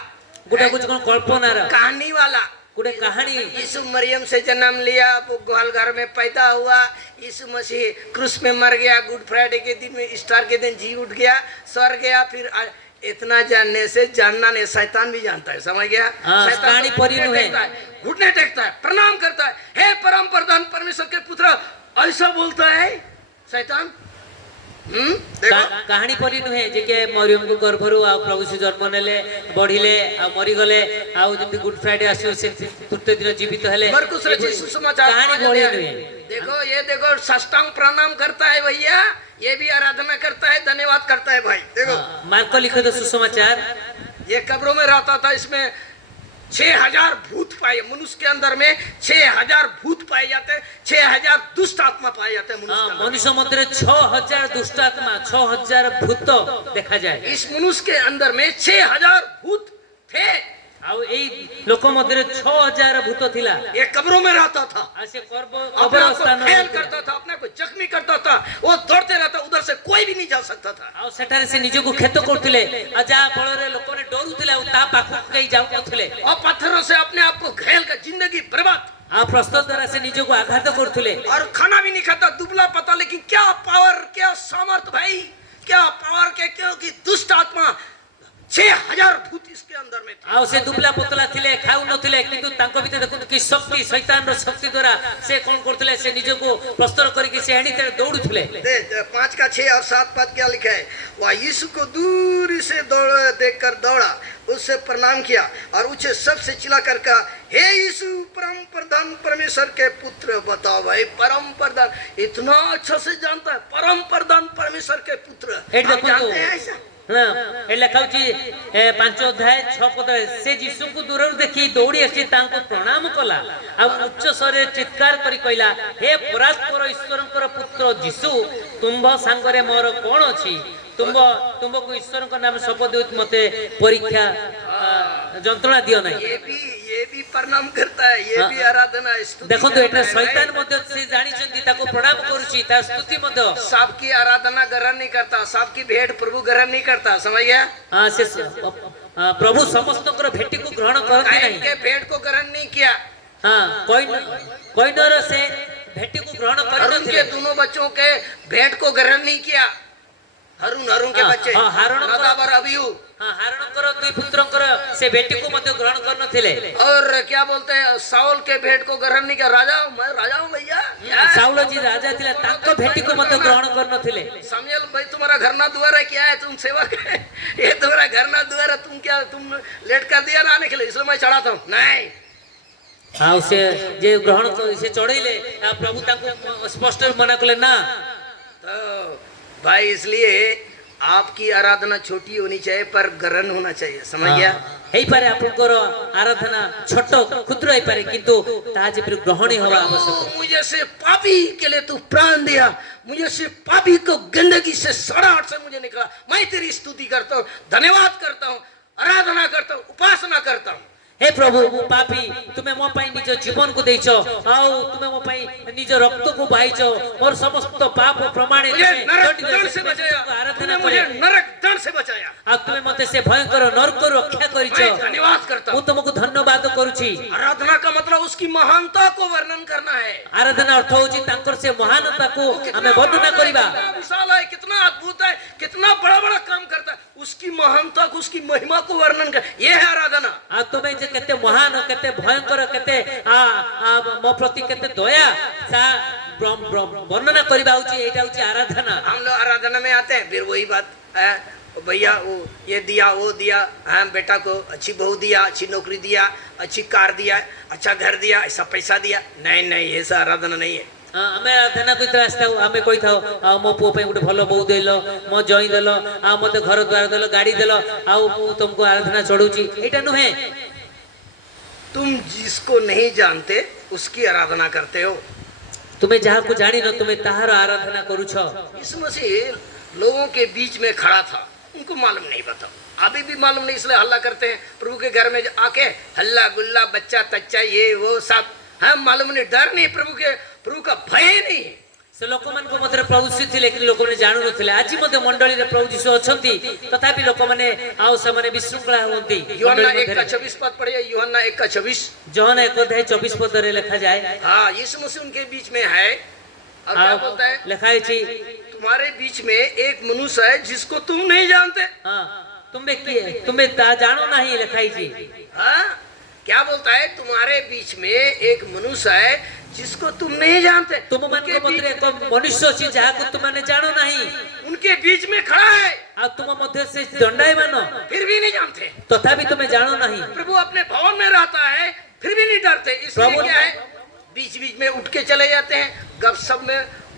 गुटे कुछ कोन कल्पना रा कहानी वाला। गुटे कहानी। यीशु मरियम से जन्म लिया, वो ग्वाल घर में पैदा हुआ, यीशु मसीह क्रूस में मर गया, गुड फ्राइडे के दिन में, ईस्टर के दिन जी उठ गया, स्वर गया। फिर इतना जानने से जानना नहीं, शैतान भी जानता है, समझ गया? कहानी परिणु है, घुटने टेकता है, प्रणाम करता है, हे परम प्रधान परमेश्वर के पुत्र, ऐसा बोलता है शैतान। देखो कहानी परी नुहे जे के मरियम को गर्भरु आ प्रभु से जन्म नेले, बढ़िले आ मरी गले आ जति गुड फ्राइडे आसो से तृतीय दिन जीवित हेले। मरकुस रचित सुसमाचार कहानी बड़ी नुहे। देखो ये देखो, साष्टांग प्रणाम करता है भैया, ये भी आराधना करता है, धन्यवाद करता है भाई। देखो मार्को लिखित सुसमाचार, ये कब्रों में रहता था, इसमें 6000 भूत पाए मनुष्य के अंदर में, 6000 भूत पाए जाते हैं, 6000 दुष्ट आत्मा पाए जाते हैं मनुष्य मंदिर 6000 दुष्ट आत्मा, 6000 भूत देखा जाए। इस मनुष्य के अंदर में 6000 भूत थे। आउ एई लोक मध्य 6000 भूत थिला। ये कब्रों में रहता था, ऐसे अपने आप को घायल करता था, अपने को जख्मी करता था, वो दौड़ते रहता, उधर से कोई भी नहीं जा सकता था। आउ सेठारे से निज को खेत करथिले आ जा फल रे लोक ने डरुथिले आ ता पाखु कई जाउ नथिले, और पत्थरों से अपने आप को घायल कर जिंदगी बर्बाद, आ प्रस्तुत द्वारा से निज को आघात करथिले, और खाना भी नहीं खाता, दुबला पता। लेकिन क्या पावर, क्या सामर्थ भाई, क्या पावर के, क्योंकि दुष्ट आत्मा 6000 भूत इसके अंदर में थे। आ से दुबला पतला थिले, खाउ नथिले, किंतु तांको भीतर देखु कि शक्ति, शैतान रो शक्ति द्वारा से कोन करथिले, से निज को प्रस्तुत करी कि से एणी तेरे दौड़ुथिले। 5 का 6 और 7 पद क्या लिखा है? वह यीशु को दूर से देखकर दौड़ा, उससे प्रणाम किया और ऊंचे सबसे चिल्लाकर कहा, हे यीशु परम प्रधान परमेश्वर के पुत्र। बताओ भाई, परम प्रधान इतना अच्छा से जानता है, परम प्रधान परमेश्वर के पुत्र। आप जानते हैं ऐसा? हाँ एले कहउची 5 अध्याय 6 पद से यीशु को दूर देखि दौड़ी आसी तांको प्रणाम कला आ उच्च स्वरे चित्कार करी कहला, हे परात्पर ईश्वरकर पुत्र यीशु, तुम सांगरे मोर कोन अछि? तुमको ईश्वर का नाम शपथ देउत मते परीक्षा जंत्रणा दियो नहीं। ये भी प्रणाम करता है, ये भी आराधना स्तुति। देखो तो एटा शैतान मध्य से जानि छंती ताको प्रणाम करूची, ता स्तुति मध्य। सबकी आराधना ग्रहण नहीं करता, सबकी भेंट प्रभु ग्रहण नहीं करता, समझ गया? हां से प्रभु समस्त को भेंट को ग्रहण करते नहीं, के भेंट को ग्रहण नहीं किया। हां कोई नर से भेंट को ग्रहण कर उनके दोनों बच्चों के भेंट को ग्रहण नहीं किया। हरून के बच्चे नदाब और अबीहू, हारण करो दुई पुत्रों करो से बेटी को मध्य ग्रहण करन थिले। और क्या बोलते हैं, साउल के भेंट को ग्रहण नहीं किया। राजा हूं, मैं राजा हूं भैया। साउल जी राजा थिले, ताको भेंटी को मध्य ग्रहण करन थिले। शमूएल भाई, तुम्हारा घर ना द्वार है, क्या है, तुम सेवा करे, ये तुम्हारा घर ना द्वार है, तुम लेट कर दिया ना आने के लिए, इसलिए मैं चढ़ाता हूं। नहीं, हाँ उसे जे ग्रहण से चढ़ैले प्रभु ताको स्पष्ट मना कले ना। तो भाई इसलिए आपकी आराधना छोटी होनी चाहिए पर ग्रहण होना चाहिए, समझ गया? हेई पारे आपनकर आराधना छोट क्षुद्र हेई पारे, किंतु ता जे ग्रहण होवा आवश्यक। मुझे से पापी के लिए तू प्राण दिया, मुझे से पापी को गंदगी से 8.5 से मुझे निकाला, मैं तेरी स्तुति करता हूँ, धन्यवाद करता हूँ, आराधना करता हूँ, उपासना करता हूँ। हे प्रभु मु पापी, तुमे मो पई निज जीवन को देइछो, आउ तुमे मो पई निज रक्त को बहाइछो, और समस्त पाप प्रमाणे मुझे नरक दंड से बचाया, आराधना मुझे नरक दंड से बचाया, आ तुमे मते से भयंकर नरक रक्षा करिछो। धन्यवाद करता हूं, मु तुमको धन्यवाद करूची। आराधना का मतलब उसकी महानता को वर्णन करना है। आराधना अर्थ होची तांकर से महानता को हमें वर्णना करिबा। विशाल है, कितना अद्भुत है, कितना बड़ा-बड़ा काम करता है, उसकी महानता को, उसकी महिमा को वर्णन कर, ये है आराधना। आ तुमे जे केते महान, केते भयंकर, केते मो प्रति केते दया सा वर्णना करबा होची एटा होची आराधना। हम लोग आराधना में आते हैं, फिर वही बात है, भैया वो ये दिया वो दिया, हाँ बेटा को अच्छी बहू दिया, अच्छी नौकरी दिया, अच्छी कार दिया, अच्छा घर दिया, ऐसा पैसा दिया। नहीं नहीं, ऐसा आराधना नहीं है। आमे आराधना कोई तरह आस्ता आमे कोई थाओ आ मो पो पे गुटे भलो बहु देलो, मो जई देलो, आ मते घर द्वार देलो, गाड़ी देलो, आ तुमको आराधना चढ़ूची, एटा नुहे। तुम जिसको नहीं जानते उसकी आराधना करते हो। तुम्हें जहाँ को जानी न तुम्हें ताहार आराधना करू छो। यीशु मसीह लोगों के बीच में खड़ा था, उनको मालूम नहीं बताओ, अभी भी मालूम नहीं, इसलिए हल्ला करते हैं। प्रभु के घर में आके हल्ला गुल्ला, बच्चा तच्चा, ये वो सब, हाँ मालूम नहीं, डर नहीं, प्रभु का भय नहीं। से लोक मन को मधुर प्रभु श्री थे, लेकिन लोक माने जानू नथिले। आज मते मंडली रे प्रभु यीशु अछंती, तथापि लोक माने आउ से माने विशृंखला होंती। यूहन्ना 1:26 पद पढ़िए, यूहन्ना 1:26। जॉन 1:24 पद रे लिखा जाए। हाँ, यीशु मसीह उनके बीच में है और क्या बोलता है? लिखा है छी तुम्हारे बीच में एक मनुष्य है जिसको तुम नहीं जानते। हां, तुम्हें ता जानो नहीं, लिखा है छी। हाँ, क्या बोलता है? तुम्हारे बीच में एक मनुष्य है जिसको तुम नहीं जानते। तुम मन को मधुर एक मनुष्य छी जहाँ को तुम माने जानो नहीं, उनके बीच में खड़ा है आ तुम मध्य से दंडाई मानो, फिर भी नहीं जानते। तथापि तुम्हें जानो नहीं। प्रभु अपने भवन में रहता है, फिर भी नहीं डरते। इसलिए क्या है, बीच बीच में उठ के चले जाते हैं,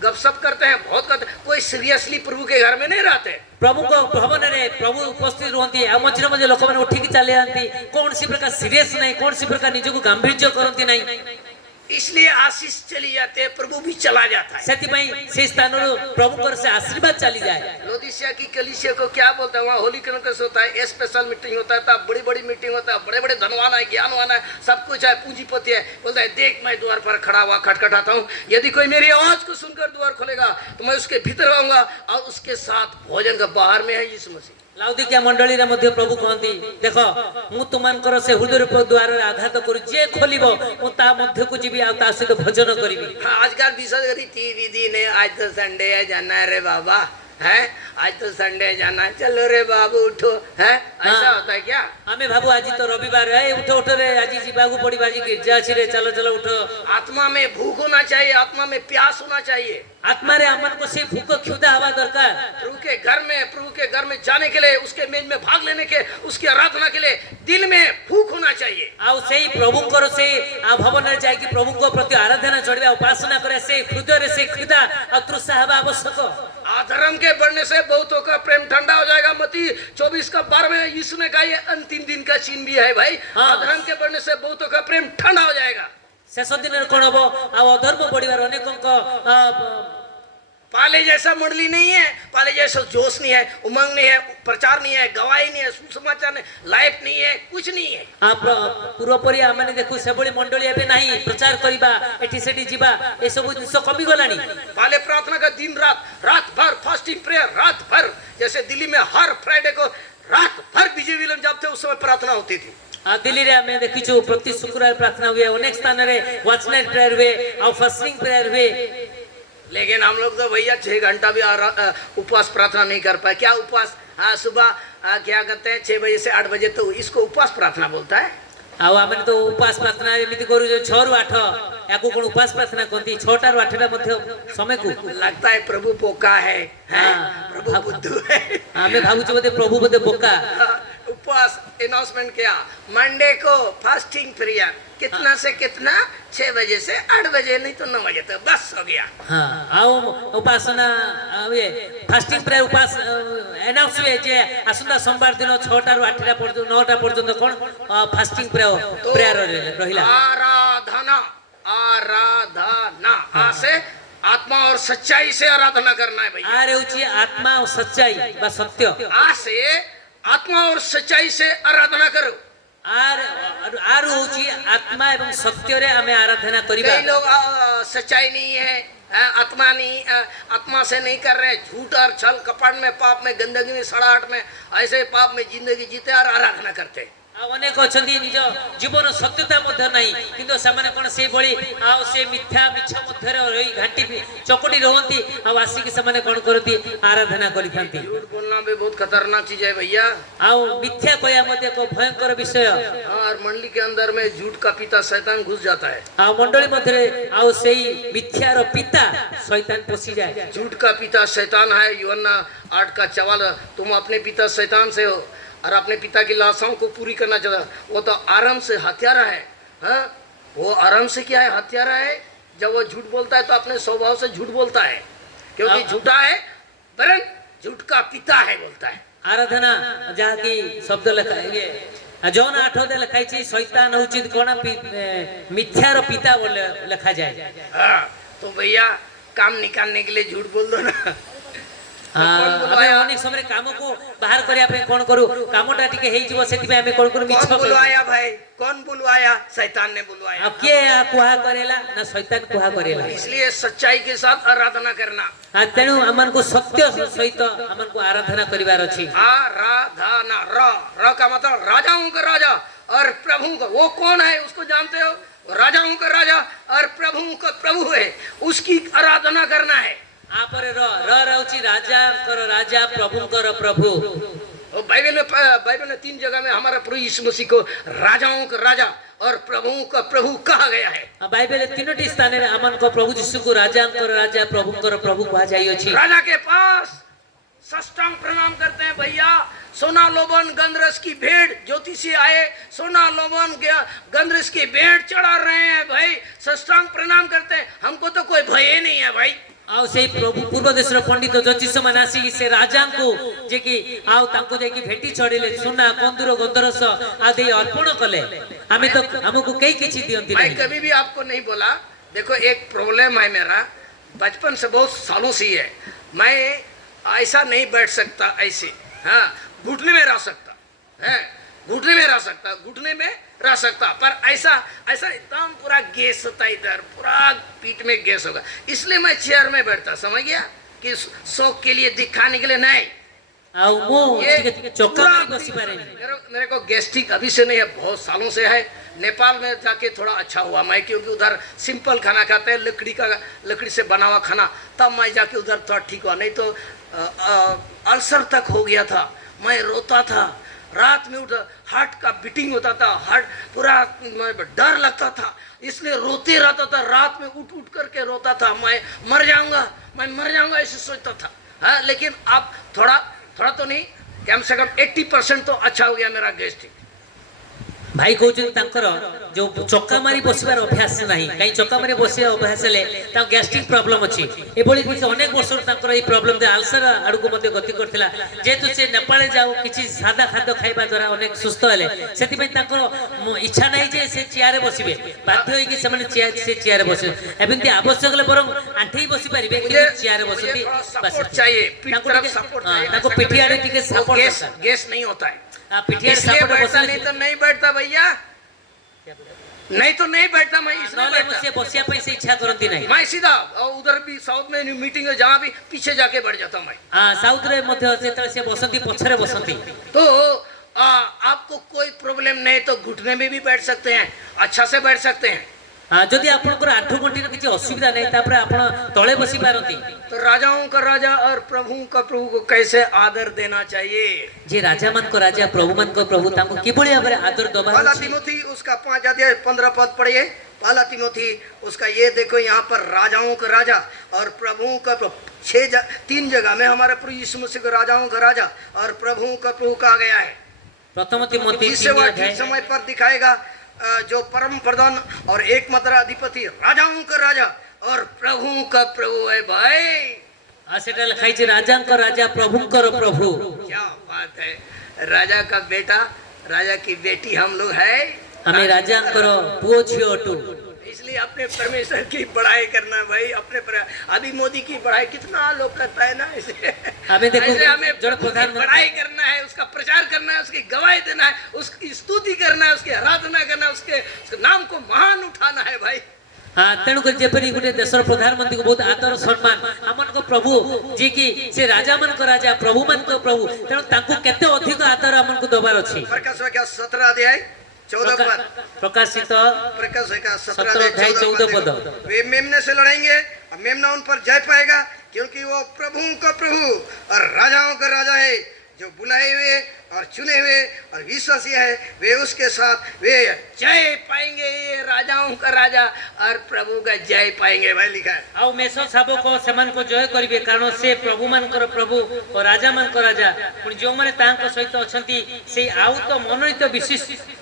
गपशप करते हैं, बहुत करते हैं। कोई सीरियसली प्रभु के घर में नहीं रहते। प्रभु को भवन रे प्रभु उपस्थित रहती है, मझे मझे लोक मैंने उठिक चले जाती, कौन सी प्रकार सीरियस नहीं, कौन सी प्रकार निज को गांभीर्य करती नहीं, इसलिए आशीष चली जाते हैं, प्रभु भी चला जाता है। से स्थान प्रभु कर से आशीर्वाद चली जाए। लोदीसिया की कलीसिया को क्या बोलते हैं? वहाँ होली कॉन्फ्रेंस होता है, स्पेशल मीटिंग होता है, तब बड़ी बड़ी मीटिंग होता है, बड़े बड़े धनवान है, ज्ञानवान है, सब कुछ है, पूंजीपति है। बोलता है देख मैं द्वार पर खड़ा हुआ खटखटाता हूँ, यदि कोई मेरी आवाज को सुनकर द्वार खोलेगा तो मैं उसके भीतर आऊंगा और उसके साथ भोजन का। बाहर में है यीशु मसीह। लाउदिकिया मंडली रे मध्य प्रभु कहती, देखो मु तुमनकर से हृदय द्वार रे आघात करू, जे खोलिबो मु ता मध्य को जीवी आ ता सहित भजन करिबी। आजकल विशेष रीति विधि ने, आज तो संडे है, जाना है रे बाबा, है आज तो संडे जाना है, चलो रे बाबू उठो, है ऐसा होता है क्या? हमें बाबू आज तो रविवार है, उठो उठो रे, आज जीवागु पड़ी बाजी गिरजा छी रे, चलो चलो उठो। आत्मा में भूख होना चाहिए, आत्मा में प्यास होना चाहिए। आत्मा रे अमन को से भूख क्षुधा हवा दरकार। प्रभु के घर में जाने के लिए, उसके मेज में भाग लेने के, उसकी आराधना के लिए दिल में भूख होना चाहिए। आ सेही प्रभु को से आ भवन रे जाय कि प्रभु को प्रति आराधना चढ़िबा, उपासना करे, से हृदय रे से क्षुधा और तृषा हवा आवश्यक। अधर्म के बढ़ने से बहुतों का प्रेम ठंडा हो जाएगा। मत्ती 24:12 में यीशु ने कहा, ये अंतिम दिन का चिन्ह भी है भाई। अधर्म के बढ़ने से बहुतों का प्रेम ठंडा हो जाएगा। शेष दिन कौन हम आ अधर्म बढ़िबार अनेकों पहले जैसा मंडली नहीं है, पहले जैसा जोश नहीं है, उमंग नहीं है, प्रचार नहीं है, गवाही नहीं है, सुसमाचार नहीं, लाइफ नहीं है, कुछ नहीं है। आप पूर्वपरी आमने देखु से बड़ी मंडली एबे नहीं, प्रचार करिबा, एठी सेठी जिबा, ए सब जिंस कमी गलानी। पहले प्रार्थना का दिन रात भर फास्टिंग प्रेयर, रात भर, जैसे दिल्ली में हर फ्राइडे को रात भर विजय विलन जब थे उस समय प्रार्थना होती थी। दिल्ली रे हमें देखिछु प्रति शुक्रवार प्रार्थना हुए, अनेक स्थान रे वॉच नाइट प्रेयर हुए और फास्टिंग प्रेयर हुए। लेकिन हम लोग तो भैया 6 घंटा भी उपवास प्रार्थना नहीं कर पाए। क्या उपवास? हाँ, सुबह क्या करते हैं 6 बजे से 8 बजे, तो इसको उपवास प्रार्थना बोलता है। आउ आमे तो उपवास प्रार्थना एमिति करू जो 6 रु 8 याको कोन उपवास प्रार्थना कोंती 6 टा 8 टा मध्य समय को लगता है प्रभु बोका है, प्रभु बुद्धू है। हमें भाबुछ बोले प्रभु बोले बोका। उपवास अनाउंसमेंट किया, मंडे को फास्टिंग प्रेयर, कितना से कितना? 6 बजे से 8 बजे, नहीं तो 9 बजे तक, बस हो गया। हाँ, आओ उपासना ये फास्टिंग प्रेयर उपास अनाउंस हुए जे आसंता सोमवार दिन 6 टा 8 टा पर्यंत 9 टा पर्यंत कोन फास्टिंग प्रेयर रहिला। आराधना से आत्मा और सच्चाई से आराधना करना है भैया। आ रहउची आत्मा और सच्चाई बा सत्य। आ से आत्मा और सच्चाई से आराधना करो। आर होची आत्मा एवं सत्य रे हमें आराधना करिबा। कई लोग सच्चाई नहीं है, आत्मा नहीं, आत्मा से नहीं कर रहे, झूठ और छल कपट में, पाप में, गंदगी में, सड़ाहट में, ऐसे पाप में जिंदगी जीते और आराधना करते। ଆଉ ଅନେକ ଅଛନ୍ତି ନିଜ ଜୀବନ ସତ୍ୟତା ମଧ୍ୟ ନାହିଁ କିନ୍ତୁ ସେମାନେ କଣ ସେଇଭଳି ଆଉ ସେ ମିଥ୍ୟା ମିଛ ମଧ୍ୟରେ ରହି ଘାଣ୍ଟି ଚକଟି ରୁହନ୍ତି ଆଉ ଆସିକି ସେମାନେ କଣ କରନ୍ତି ଆରାଧନା କରିଥାନ୍ତି। झूठ बोलना भी बहुत खतरनाक चीज है भैया। ଆଉ ମିଥ୍ୟା କହିବା ମଧ୍ୟ ଏକ ଭୟଙ୍କର ବିଷୟ। और मंडली के अंदर में झूठ का पिता शैतान घुस जाता है। ଆଉ ମଣ୍ଡଳୀ ମଧ୍ୟରେ ଆଉ ସେଇ ମିଥ୍ୟାର ପିତା ଶୈତାନ ପଶିଯାଏ। झूठ का पिता शैतान है। यूहन्ना 8 का 44 तुम अपने पिता शैतान से हो और अपने पिता की लालसाओं को पूरी करना चाहता। वो तो आराम से हत्यारा है। हाँ? वो आराम से क्या है? हत्यारा है। जब वो झूठ बोलता है तो अपने स्वभाव से झूठ बोलता है क्योंकि झूठा है वरन झूठ का पिता है बोलता है। आराधना ଯାହାକି ଶବ୍ଦ ଲେଖା ଇଏ ଜନ 8 ଲେଖାଇଛି ଶୈତାନ ହେଉଛି କଣ ମିଥ୍ୟାର ପିତା ବୋଲି ଲେଖାଯାଏ। हाँ, तो भैया काम निकालने के लिए झूठ बोल दो ना। ଆମେ ଅନେକ ସମୟରେ କାମକୁ ବାହାର କରିବା ପାଇଁ କଣ କରୁ କାମଟା ଟିକେ ହେଇଯିବ ସେଥିପାଇଁ ଆମେ କଣ କରୁ ମିଛ कौन बुलवाया भाई? कौन बुलवाया? शैतान ने बुलवाया। ଆଉ କିଏ ଏହା କୁହା କରେଲା ନା ଶୈତାନ କୁହା କରେଲା। इसलिए सच्चाई के साथ आराधना करना। ତେଣୁ ଆମକୁ ସତ୍ୟ ସହିତ ଆମକୁ ଆରାଧନା କରିବାର ଅଛି। आराधना र र का मतलब राजाओं का राजा और प्रभु का। वो कौन है उसको जानते हो? राजाओं का राजा और प्रभु का प्रभु है, उसकी आराधना करना है। आपर र र रहउची राजाकर राजा प्रभुकर प्रभु। और बाइबल में 3 जगह में हमारा प्रभु यीशु मसीह को राजाओं का राजा और प्रभु का प्रभु कहा गया है। बाइबल 3टी स्थान रे हमन को प्रभु यीशु को राजाकर राजा प्रभुकर प्रभु कहा जाई अछि। राजा के पास साष्टांग प्रणाम करते हैं भैया। सोना लोबन गंधरस की भेंट ज्योतिषी आए, सोना लोबन गंधरस की भेंट चढ़ा रहे हैं भाई, साष्टांग प्रणाम करते हैं। हमको तो कोई भय नहीं है भाई। आउ से प्रभु पूर्व देशर पंडित ज्योतिष मन आसी से राजा को जे कि आउ तांको जे कि भेटी छड़िले सोना कंदूर गंधरस आदि अर्पण कले। हमें तो हमको कई किछि दियंती मैं नहीं। कभी भी आपको नहीं बोला। देखो एक प्रॉब्लम है मेरा, बचपन से बहुत सालों से ही है। मैं ऐसा नहीं बैठ सकता ऐसे। हाँ, घुटने में रह सकता है, घुटने में रह सकता, घुटने में रह सकता, पर ऐसा ऐसा एकदम पूरा गैस होता है, इधर पूरा पीठ में गैस होगा। इसलिए मैं चेयर में बैठता, समझ गया? कि शौक के लिए दिखाने के लिए नहीं। आउ मो ये चौका पूरा में बसी पारे मेरे को गैस्ट्रिक अभी से नहीं है, बहुत सालों से है। नेपाल में जाके थोड़ा अच्छा हुआ मैं, क्योंकि उधर सिंपल खाना खाते हैं, लकड़ी से बना हुआ खाना। तब मैं जाके उधर थोड़ा ठीक हुआ, नहीं तो अल्सर तक हो गया था। मैं रोता था, रात में उठ हार्ट का बीटिंग होता था, हार्ट पूरा डर लगता था, इसलिए रोते रहता था। रात में उठ उठ करके रोता था, मैं मर जाऊंगा ऐसे सोचता था। हाँ, लेकिन अब थोड़ा तो नहीं, कम से कम 80% तो अच्छा हो गया मेरा गैस्ट्रिक। भाई कहउछन तांकर जो चक्का मारी बसिबार अभ्यास नाही, कई चक्का मारी बसिया अभ्यास ले ता गैस्ट्रिक प्रॉब्लम अछि। एबोली किछ अनेक वर्ष तांकर ए प्रॉब्लम दे अल्सर आडू को मध्ये गति करथिला। जेतु से नेपाल जाओ किछि सादा खाद्य खाइबा द्वारा अनेक सुस्त हले, सेति पय तांकर इच्छा नाही जे से चेयर बसिबे, बाध्य होई कि से चेयर बसे। एबिंती आवश्यक ले बरम आंठी बसि परिबे कि चेयर बसबी बस चाहिए, पीठ तरफ सपोर्ट चाहिए। ताको पिठिया रे टिके सपोर्ट गैस नहीं होता है, पिठिया इसलिए सपोर्ट बैठता बसले नहीं तो नहीं बैठता भैया, नहीं तो नहीं बैठता मैं, इसलिए नले बैठता। बसिया बसिया पय से इच्छा करंती नाही। मैं सीधा उधर भी साउथ में मीटिंग है, जहाँ भी पीछे जाके बैठ जाता हूँ मैं। साउथ रे मध्ये जेतले से बसंती पछरे बसंती। तो आपको कोई प्रॉब्लम नहीं तो घुटने में भी बैठ सकते हैं, अच्छा से बैठ सकते हैं। जदि आपनकर आठु गंटीर किछि असुविधा नै तापर आपण तळे बसी पारंती। तो राजाओं का राजा और प्रभु का प्रभु को कैसे आदर देना चाहिए? जे राजा मान को राजा प्रभु मान को प्रभु ताको किबळी भाबरे आदर दबा। पहला तिमोथी उसका 5 अध्याय 15 पद पढ़िए। पहला तिमोथी उसका ये देखो, यहाँ पर राजाओं का राजा और प्रभु का प्रभु 3 जगह में हमारे प्रभु यीशु मसीह को राजाओं का राजा और प्रभु का प्रभु कहा गया है। प्रथम तिमोथी जिससे वह ठीक समय पर दिखाएगा, जो परम प्रधान और एकमात्र अधिपति राजाओं का राजा और प्रभु का प्रभु है भाई। सेटा लिखाई छे राजांक राजा प्रभुंकर प्रभु। क्या बात है, राजा का बेटा राजा की बेटी हम लोग है, हमें राजांकर पुओ छियो अटू। इसलिए अपने परमेश्वर की बड़ाई करना है भाई। अभी मोदी की बड़ाई कितना लोग करता है ना, इसलिए हमें देखो हमें बड़ाई करना है, उसका प्रचार करना है, उसकी गवाही देना है, उसकी स्तुति करना है, उसकी आराधना करना है, उसके नाम को महान उठाना है भाई। हाँ तेणुक जेपरी गोटे देशर प्रधानमंत्री को बहुत आदर सम्मान आमन को प्रभु जी की से राजा मन को राजा प्रभु मन को प्रभु तेणु तांको केते अधिक आदर आमन को दबार अछि प्रकाश वाक्य 17 अध्याय 14 पद प्रकाशित प्रकाश वाक्य 17 अध्याय अध्याय 14 पद वे मेमने से लड़ेंगे और मेमना उन पर जय पाएगा क्योंकि वो प्रभुओं का प्रभु और राजाओं का राजा है जो बुलाए हुए और चुने हुए और विश्वासी है वे उसके साथ वे जय पाएंगे ये राजाओं का राजा और प्रभु का जय पाएंगे भाई लिखा है आउ मेसो साबो को समान को जय करिवे कारण से प्रभु मान कर प्रभु और राजा मान कर राजा पुनी जो माने तांको सहित अछंती से आउ तो मनोनीत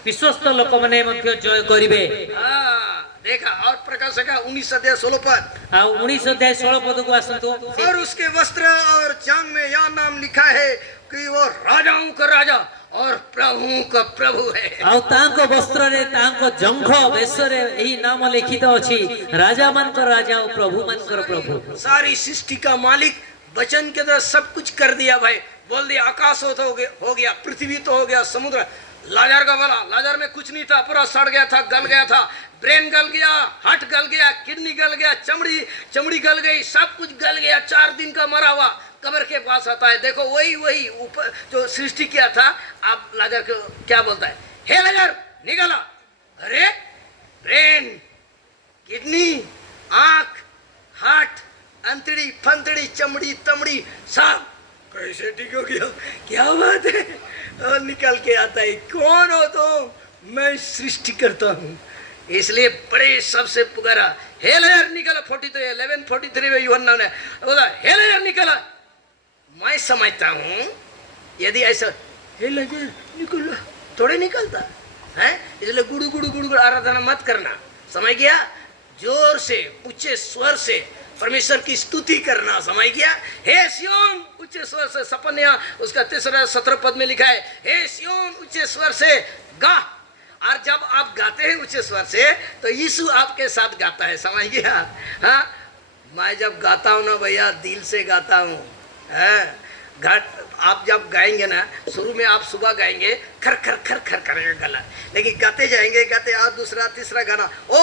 विश्वस्त लोक माने मध्य जय करिवे हाँ देखा और प्रकाश का 19 अध्याय 16 पद आउ 19 अध्याय 16 पद को आसंतो और उसके वस्त्र और जांग में यह नाम लिखा है कि वो राजाओं का राजा और प्रभु का प्रभु है आउ तांको वस्त्र रे तांको जंघ बेसरे एही नाम लिखित अछि राजा मान कर राजा और प्रभु मान कर प्रभु सारी सृष्टि का मालिक वचन के द्वारा सब कुछ कर दिया भाई बोल दिया आकाश हो गया पृथ्वी तो हो गया समुद्र लाजर का बोला लाजर में कुछ नहीं था पूरा सड़ गया था गल गया था ब्रेन गल गया हार्ट गल गया किडनी गल गया चमड़ी गल गई सब कुछ गल गया 4 दिन का मरा हुआ कब्र के पास आता है देखो वही ऊपर जो सृष्टि किया था आप लाजर को क्या बोलता है हे लाजर निकला अरे ब्रेन किडनी आंख हार्ट अंतड़ी फंतड़ी चमड़ी तमड़ी सब कैसे ठीक हो गया क्या बात है और निकल के आता है कौन हो तुम मैं सृष्टि करता हूँ इसलिए बड़े सबसे पुकारा हे लाजर निकला 11:43 में यूहन्ना ने बोला हे लाजर निकला मैं समझता हूँ यदि ऐसा हे लाजर निकला थोड़े निकलता है इसलिए गुड़ू गुड़ू गुड़ू आराधना मत करना समझ गया जोर से ऊंचे स्वर से परमेश्वर की स्तुति करना समझ गया हे सियोन ऊंचे स्वर से सपन्या उसका 17 पद में लिखा है हे सियोन ऊंचे स्वर से गा और जब आप गाते हैं ऊंचे स्वर से तो यीशु आपके साथ गाता है समझ गया हाँ मैं जब गाता हूँ ना भैया दिल से गाता हूँ आप जब गाएंगे ना शुरू में आप सुबह गाएंगे खर खर खर खर करेगा गला लेकिन गाते जाएंगे गाते और दूसरा तीसरा गाना ओ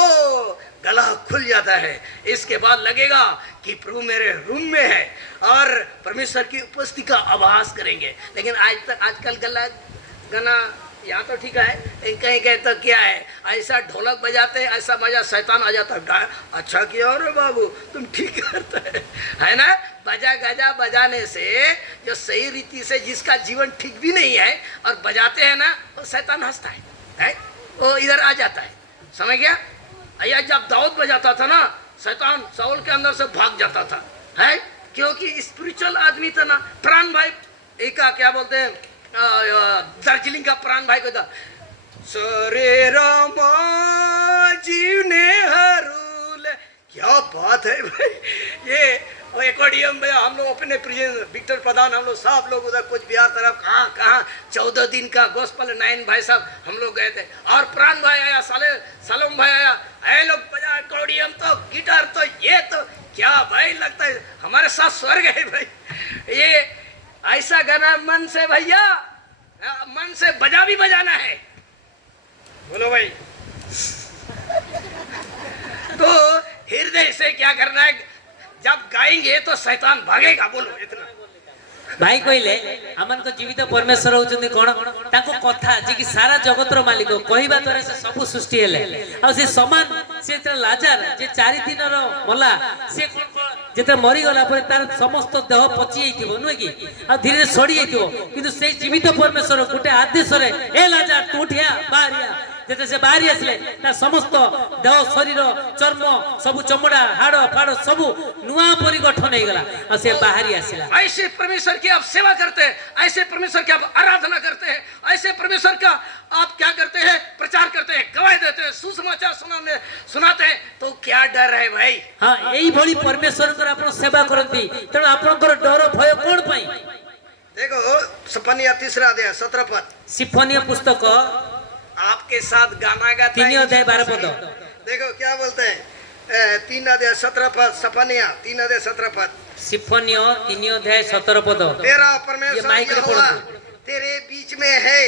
गला खुल जाता है इसके बाद लगेगा कि प्रभु मेरे रूम में है और परमेश्वर की उपस्थिति का आभास करेंगे लेकिन आजकल गाना यहाँ तो ठीक है लेकिन कहीं कहीं तो क्या है ऐसा ढोलक बजाते हैं ऐसा मजा शैतान आ जाता है अच्छा किया रे बाबू तुम ठीक करते है ना बजा गजा बजाने से जो सही रीति से जिसका जीवन ठीक भी नहीं है और बजाते हैं ना वो शैतान हंसता है वो इधर आ जाता है समझ गया अय्या जब दाऊद बजाता था ना शैतान साउल के अंदर से भाग जाता था है क्योंकि स्पिरिचुअल आदमी था ना प्राण भाई एक क्या बोलते हैं दार्जिलिंग का प्राण भाई को था सरे रामा जीवने हरूले क्या बात है भाई ये एक्वाडियम में हम लोग अपने प्रेसिडेंट विक्टर प्रधान हम लोग सब लोग उधर कुछ बिहार तरफ कहाँ 14 दिन का गोस्पल 9 भाई साहब हम लोग गए थे और प्राण भाई आया सलोम भाई आया ऐ लोग बजा एक्वाडियम तो गिटार तो ये तो क्या भाई लगता है हमारे साथ स्वर्ग है भाई ये ऐसा गाना मन से भैया मन से बजा भी बजाना है बोलो भाई तो हृदय से क्या करना है जब गाएंगे तो शैतान भागेगा बोलो इतना भाई कहले हमन को जीवित परमेश्वर होचंदी कोन ताको कथा जे कि सारा जगतर मालिक कहबा द्वारा से सब सृष्टि हेले आ से समान से लाजर जे 4 दिन रो मला से कोन जेते मरी गला पर तार समस्त देह पची आइथिबो नुए कि आ धीरे सड़ी आइथिबो किंतु से जीवित परमेश्वर गुटे आदेश रे ए लाजर तू उठिया बाहरिया जेते से बाहरी आसले ता समस्त देह शरीर चर्म सब चमड़ा हाड़ फाड़ सब नुआ परिगठन हो गला आ से बाहरी आसिला ऐसे परमेश्वर की आप सेवा करते हैं ऐसे परमेश्वर की आप आराधना करते हैं ऐसे परमेश्वर का आप क्या करते हैं प्रचार करते हैं गवाही देते हैं सुसमाचार सुनाते हैं तो क्या डर है भाई हाँ यही भली परमेश्वर आपण सेवा करती तेणु आपनकर डर भय कोन पई देखो सपनिया 3 अध्याय 17 पद सिम्फनी पुस्तक आपके साथ गाना गाता 3 अध्याय 12 पद देखो क्या बोलते हैं 3 अध्याय 17 पद सपनिया 3 अध्याय 17 पद सिम्फनी 3 अध्याय 17 पद तेरा परमेश्वर यहोवा तेरे बीच में है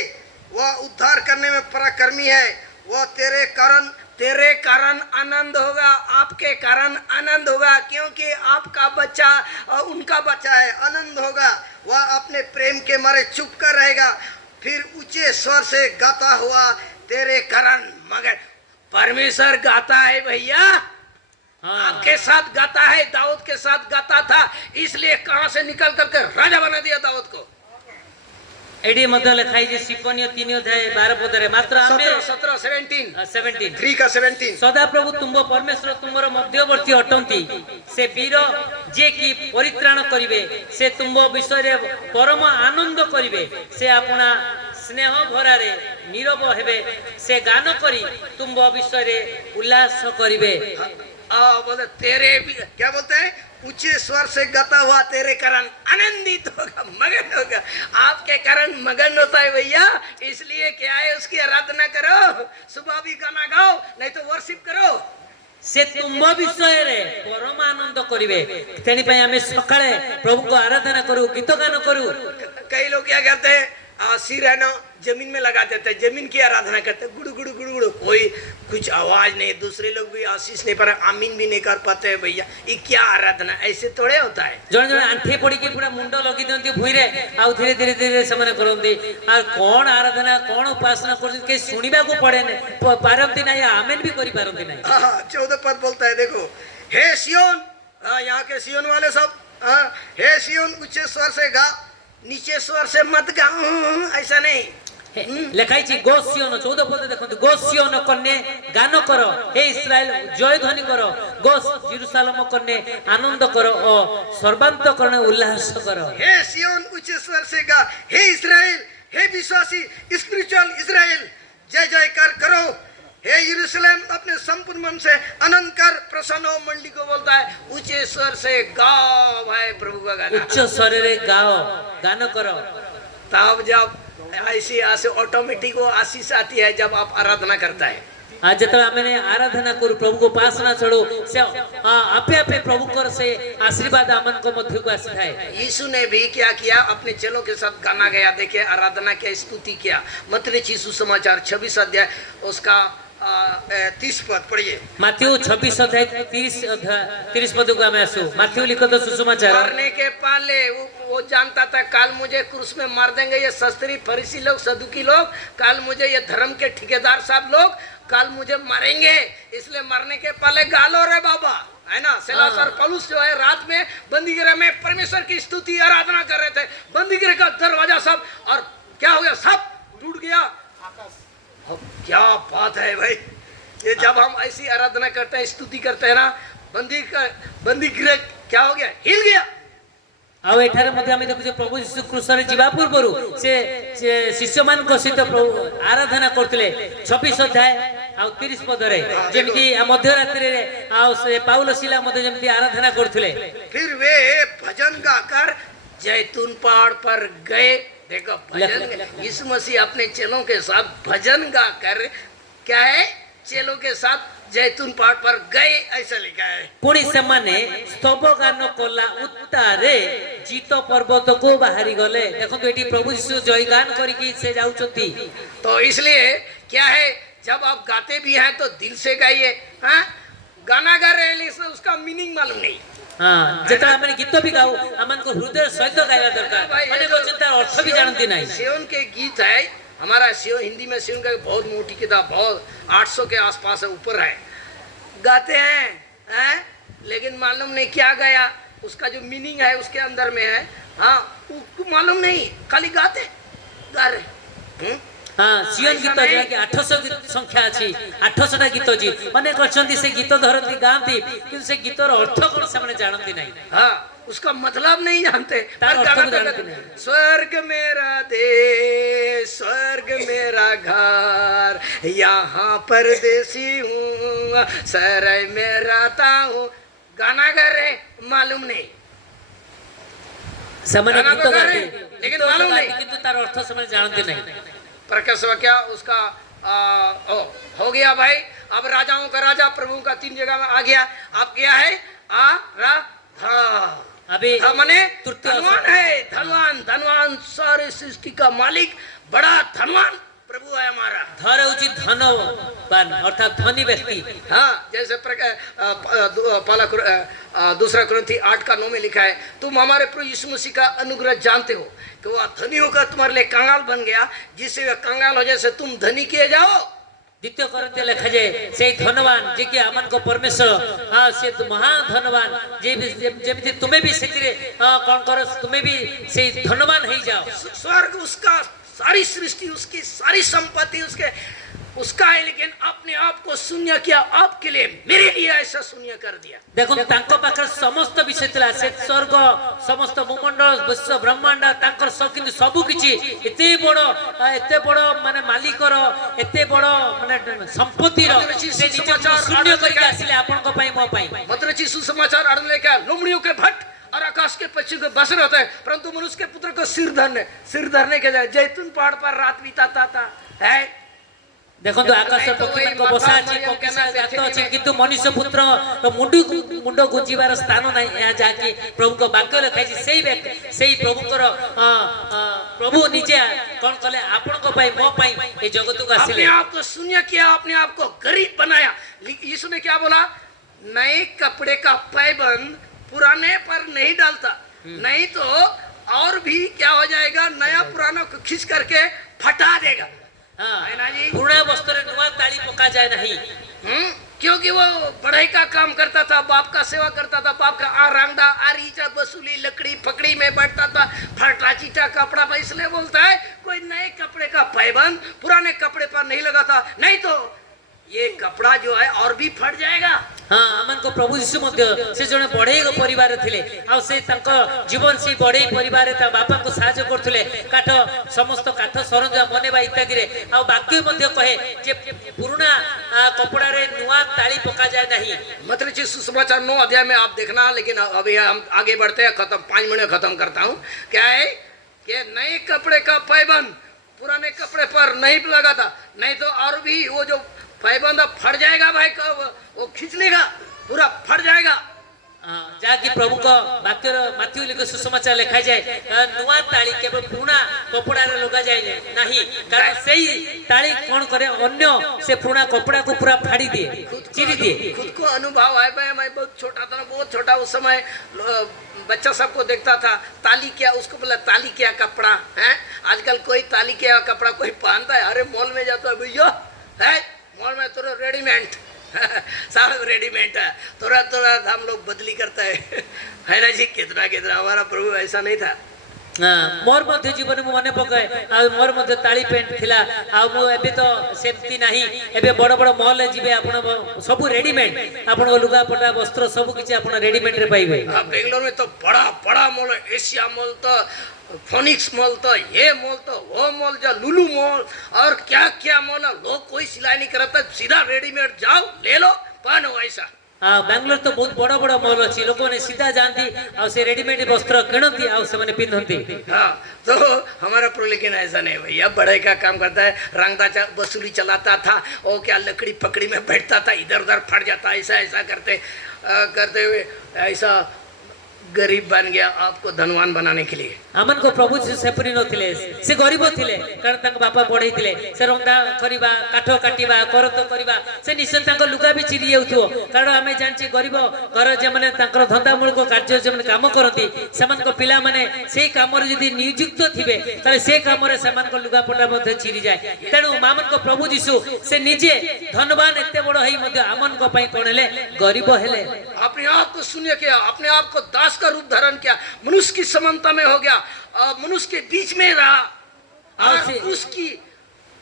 वह उद्धार करने में पराक्रमी है वह तेरे कारण तेरे कारण आनंद होगा, आपके कारण आनंद होगा, क्योंकि आपका बच्चा और उनका बच्चा है, आनंद होगा। वह अपने प्रेम के मारे चुप कर रहेगा, फिर ऊंचे स्वर से गाता हुआ तेरे कारण मगन। परमेश्वर गाता है भैया, आपके साथ गाता है, दाऊद के साथ गाता था, इसलिए कहां से निकल करके राजा बना दिया दाऊद को। एडी मध्य लिखाई जे सिफोनियो 3 अध्याय 12 पदरे मात्र आमे 17 17 17 3 का 17 सदा प्रभु तुम परमेश्वर तुमर मध्यवर्ती अटंती, से वीर जे की परित्राण करिवे, से तुम विषय रे परम आनंद करिवे, से अपना स्नेह भरारे नीरव हेबे, से गान करी तुम विषय रे उल्लास करिवे। बोले तेरे भी क्या बोलते हैं, ऊंचे स्वर से गाता हुआ तेरे कारण आनंदित होगा, मगन होगा। आपके कारण मगन होता है भैया, इसलिए क्या है, उसकी आराधना करो, सुबह भी गाना गाओ, नहीं तो वर्शिप करो। से तुम विषय रे परम आनंद करिवे, तेनी पय हमें सकाळे प्रभु को आराधना करू, गीत गान करू। कई लोग क्या करते हैं, सिर है ना जमीन में लगा देते हैं, जमीन की आराधना करते हैं, गुड़ु गुड़ु गुड़ु गुड़ु, कोई कुछ आवाज नहीं, दूसरे लोग भी आशीष नहीं पर आमीन भी नहीं कर पाते हैं। भैया ये क्या आराधना, ऐसे थोड़े होता है। जण जण आंठे पड़ी के पूरा मुंड लगी दियंती भुई रे, आ धीरे धीरे धीरे समान करंती, आ कोन आराधना कोन उपासना करते के सुनिबा को पड़े ने पारंती नहीं, आमेन भी करि पारंती नहीं। 14 पद बोलता है, देखो, हे सियोन, यहाँ के सियोन वाले सब, हे सियोन उच्च स्वर से गा, नीचे स्वर से मत गा, ऐसा नहीं। লেখাই ছি গো সিওন 14 পদে দেখুন, গো সিওন কন্যে গান কর, হে ইসরায়েল জয় ধ্বনি কর, গো জেরুসালেম কন্যে আনন্দ কর ও সর্বান্তকরণে উল্লাস কর। हे सियोन उच्च स्वर से गा, हे इस्राएल, हे विश्वासी स्पिरिचुअल इस्राएल जय जयकार करो, हे यरूशलेम अपने संपूर्ण मन से आनंद कर, प्रसन्न हो। मंडी को बोलता है ऊंचे स्वर से गाओ भाई प्रभु का गाना, উচ্চ স্বরে গাও, গান করো। तब जब ऐसी आसे ऑटोमेटिक वो आशीष आती है जब आप आराधना करता है। आज जब आमे आराधना करू, प्रभु को उपासना चढ़ो, से आपे आपे प्रभु कर से आशीर्वाद आमन को मध्य को आसी थाए। यीशु ने भी क्या किया, अपने चेलों के साथ गाना गया, देखिए आराधना क्या, स्तुति किया। मत्ती यीशु समाचार 26 अध्याय उसका 30 पद पढ़िए। माथ्यू 26 अध्याय 30 पद को हमें आसू। माथ्यू लिखो तो सुसमाचार, मरने के पहले वो जानता था काल मुझे क्रूस में मार देंगे ये शास्त्री फरीसी लोग, सदुकी लोग, काल मुझे ये धर्म के ठेकेदार साहब लोग काल मुझे मारेंगे, इसलिए मरने के पहले गालो रे बाबा, है ना। सिलास और पौलुस जो है रात में बंदीगृह में परमेश्वर की स्तुति आराधना कर रहे थे, बंदीगृह का दरवाजा सब, और क्या हो गया, सब टूट गया। क्या बात है भाई, ये जब हम ऐसी आराधना करते हैं, स्तुति करते हैं ना, बंदीगृह क्या हो गया, हिल गया। आउ एठारे मध्ये आमे देखु प्रभु यीशु क्रूस रे जीवा पूर्वरु से शिष्य मान को सहित प्रभु आराधना करथिले। 26 अध्याय आउ 30 पद रे जेमति मध्य रात्रि रे आउ से पाउल शिला मध्ये जेमति आराधना करथिले। फिर वे भजन गाकर जैतून पहाड़ पर गए। देखो भजन, यीशु मसीह अपने चेलों के साथ भजन गाकर क्या है, चेलों के साथ जैतून पहाड़ पर गए, ऐसा लिखा है। पुणी सेमाने स्तव गान कला उत्तारे जीत पर्वत को बाहरी गले। देखो तो एटी प्रभु यीशु जय गान करके से जाउचंती। तो इसलिए क्या है, जब आप गाते भी हैं तो दिल से गाइए। हाँ, गाना गा रहे हैं इसमें उसका मीनिंग मालूम नहीं। हाँ, जेता हमने गीत भी गाओ, हमन को हृदय सहित गाया दरकार, माने को चिंता अर्थ भी जानती नहीं। सियोन के गीत है, हमारा सियोन, हिंदी में सियोन का बहुत मोटी किताब, बहुत 800 के आसपास है, ऊपर है, गाते हैं, लेकिन मालूम नहीं क्या गाया, उसका जो मीनिंग है उसके अंदर में है। हाँ, उसको मालूम नहीं, खाली गाते गा रहे। हाँ, सियोन गीत जो कि 800 संख्या अछि, 800 टा गीत जी अनेक अछंती से गीत धरती गांती, किंतु से गीतर अर्थ कोन सामने जानती नहीं। हाँ, उसका मतलब नहीं जानते, तार अर्थ को जानते नहीं। स्वर्ग मेरा देश, स्वर्ग मेरा घर, यहाँ परदेसी हूँ, सराय में रहता हूँ। गाना गा रहे, मालूम नहीं, सामने गीत गाते, लेकिन मालूम नहीं, किंतु तार अर्थ सामने जानते नहीं। प्रकाश क्या उसका हो गया भाई। अब राजाओं का राजा प्रभु का 3 जगह में आ गया। अब क्या है, अभी मने धनवान है, धनवान, धनवान, सारे सृष्टि का मालिक, बड़ा धनवान प्रभु है हमारा। ଧର ହେଉଛି ଧନବାନ ଅର୍ଥାତ ଧନୀ ବ୍ୟକ୍ତି। हाँ, जैसे दूसरा कुरिन्थी 8:9 में लिखा है, तुम हमारे प्रभु यीशु मसीह का अनुग्रह जानते हो कि वह धनी होकर तुम्हारे लिए कंगाल बन गया, जिससे वह कंगाल हो जैसे तुम धनी किए जाओ। ଦ୍ୱିତୀୟ କରିନ୍ଥୀୟ ଲେଖାଯାଏ ସେଇ ଧନବାନ ଯିଏକି ଆମମାନଙ୍କ ପରମେଶ୍ୱର ସେ ମହା ଧନବାନ ଯେମିତି ତୁମେ ବି ସେଥିରେ କଣ କର, ତୁମେ ବି ସେଇ ଧନବାନ ହେଇଯାଅ। स्वर्ग उसका, सारी सृष्टि उसकी, सारी संपत्ति उसका है, लेकिन अपने आप को शून्य किया, आपके लिए, मेरे लिए ऐसा शून्य कर दिया। ଦେଖନ୍ତୁ ତାଙ୍କ ପାଖରେ ସମସ୍ତ ବିଷୟ ଥିଲା, ସେ ସ୍ୱର୍ଗ, ସମସ୍ତ ଭୂମଣ୍ଡଳ, ବିଶ୍ୱ ବ୍ରହ୍ମାଣ୍ଡ ତାଙ୍କର କିନ୍ତୁ ସବୁ କିଛି ଏତେ ବଡ ମାନେ ମାଲିକର ଏତେ ବଡ ମାନେ ସମ୍ପତ୍ତିର ସେ ନିଜକୁ ଶୂନ୍ୟ କରିକି ଆସିଲେ ଆପଣଙ୍କ ପାଇଁ, ମୋ ପାଇଁ। मत सुसमाचार आने का लोमड़ियों के भट्ट और आकाश के पक्षी को बस रहता है, परंतु मनुष्य के पुत्र को सिर धरने के लिए जैतून पहाड़ पर रात बिताता था। है ଦେଖନ୍ତୁ ଆକାଶ ପକ୍ଷୀମାନଙ୍କ ବସା ଅଛି, ପକ୍ଷୀ ଗାତ ଅଛି, କିନ୍ତୁ ମନୁଷ୍ୟ ପୁତ୍ର ମୁଣ୍ଡ ଗୁଞ୍ଜିବାର ସ୍ଥାନ ନାହିଁ, ଏହା ଯାହାକି ପ୍ରଭୁଙ୍କ ବାକ୍ୟ ଲେଖାଇଛି। ସେଇ ପ୍ରଭୁଙ୍କର ପ୍ରଭୁ ନିଜେ କଣ କଲେ ଆପଣଙ୍କ ପାଇଁ, ମୋ ପାଇଁ ଏ ଜଗତକୁ ଆସିଲେ। अपने आप को शून्य किया, अपने आप को गरीब बनाया। यीशु ने क्या बोला? नए कपड़े का पैबंद पुराने पर नहीं डालता, नहीं तो और भी क्या हो जाएगा, नया पुराना को खींच करके फटा देगा। है ना जी? पुराना वस्त्र नया ताली पका जाए नहीं। क्योंकि वो पढ़ाई का काम करता था, बाप का सेवा करता था, बाप का रांगदा आरीचा वसूली लकड़ी पकड़ी में बैठता था, फटा चीटा कपड़ा पर, इसलिए बोलता है कोई नए कपड़े का पैबंद पुराने कपड़े पर नहीं लगा था, नहीं तो ये कपड़ा जो है और भी फट जाएगा। हाँ, ଆମମାନଙ୍କ ପ୍ରଭୁ ଯୀଶୁ ମଧ୍ୟ ସେ ଜଣେ ବଢେଇ ପରିବାର ଥିଲେ, ଆଉ ସେ ତାଙ୍କ ଜୀବନ ସେଇ ବଢେଇ ପରିବାରରେ ତା ବାପାଙ୍କୁ ସାହାଯ୍ୟ କରୁଥିଲେ, କାଠ ସମସ୍ତ କାଠ ସରଞ୍ଜାମ ବନେଇବା ଇତ୍ୟାଦିରେ। ଆଉ ବାକ୍ୟ ମଧ୍ୟ କହେ ଯେ ପୁରୁଣା କପଡାରେ ନୂଆ ତାଳି ପକାଯାଏ ନାହିଁ। मतलब सुसमाचार 9 अध्याय में आप देखना, लेकिन अभी हम आगे बढ़ते हैं, 5 मिनट में खत्म करता हूँ। क्या है कि नए कपड़े का पैबंद पुराने कपड़े पर नहीं लगा था, नहीं तो और भी वो जो पैबंद फट जाएगा भाई, वो खींच लेगा, पूरा फट जाएगा। ଯାହାକି ପ୍ରଭୁଙ୍କ ବାକ୍ୟର ମାଥ୍ୟୁ ଲେଖା ସୁସମାଚାର ଲେଖାଯାଏ, ନୂଆ ତାଳି କେବଳ ପୁରୁଣା କପଡାରେ ଲଗାଯାଏ ନାହିଁ, କାରଣ ସେଇ ତାଳି କଣ କରେ, ଅନ୍ୟ ସେ ପୁରୁଣା କପଡାକୁ ପୁରା फाड़ी दिए, चिरी दिए। खुद को अनुभव है भाई, मैं बहुत छोटा था, बहुत छोटा उस समय बच्चा सबको देखता था, ताली क्या, उसको बोला ताली क्या कपड़ा है। आजकल कोई ताली क्या कपड़ा कोई पहनता है? अरे मॉल में जाता है भैया, है मॉल में तुरंत रेडीमेड साहब रेडीमेड है, तुरंत हम लोग बदली करता है ना जी। कितना हमारा प्रभु ऐसा नहीं था। मोर मध्य जीवन में मन पकाए, मोर मध्य ताली पेंट थिला, एबे तो सेमती नहीं, एबे बड़ बड़ मॉल जिबे आपण सब रेडीमेड, आपण लुगा पटा वस्त्र सब किछि आपण रेडीमेड रे पाइबे। बेंगलोर में तो बड़ा बड़ा मॉल, एशिया मॉल तो, फोनिक्स मॉल तो, ये मॉल तो, वो मॉल जो लुलू मॉल और क्या क्या मॉल है। लोग कोई सिलाई नहीं करता, सीधा रेडीमेड जाओ ले लो पहनो ऐसा। बेंगलोर तो बहुत बड़ा बड़ा मॉल अच्छी, लोग मैंने सीधा जानती और से रेडीमेड वस्त्र किणती और से मैंने पिंधती। हाँ, तो हमारा प्रो लेकिन ऐसा नहीं भैया, बड़े का काम करता है, रंगदा वसूली चलाता था, वो क्या लकड़ी पकड़ी में बैठता था, इधर उधर फट जाता, ऐसा ऐसा करते हुए ऐसा गरीब बन गया आपको धनवान बनाने के लिए। आमन को प्रभु सेपरी नथिले, से गरीब थिले, कारण तांक बापा पढै थिले, से रंगा करिबा, काठो काटिबा, करत करिबा, से निश्चय तांक लुगा भी चिरी जाउथो, कारण आमे जानछि गरीब घर जे माने तांकर धंदामूलक कार्य जे माने काम करती, समान को पिला माने सेई काम रे यदि नियुक्त थिबे, ताले से काम रे समान को लुगा पटा मध्ये चिरी जाय। तेनु आमन को प्रभु यीशु से निजे धनवान एते बड़ हई मध्ये आमन को पई कोन हेले गरीब हेले। अपने आप को शून्य किया, अपने आप को दास का रूप धारण किया, मनुष्य की समानता में हो गया, मनुष्य के बीच में रहा, और उसकी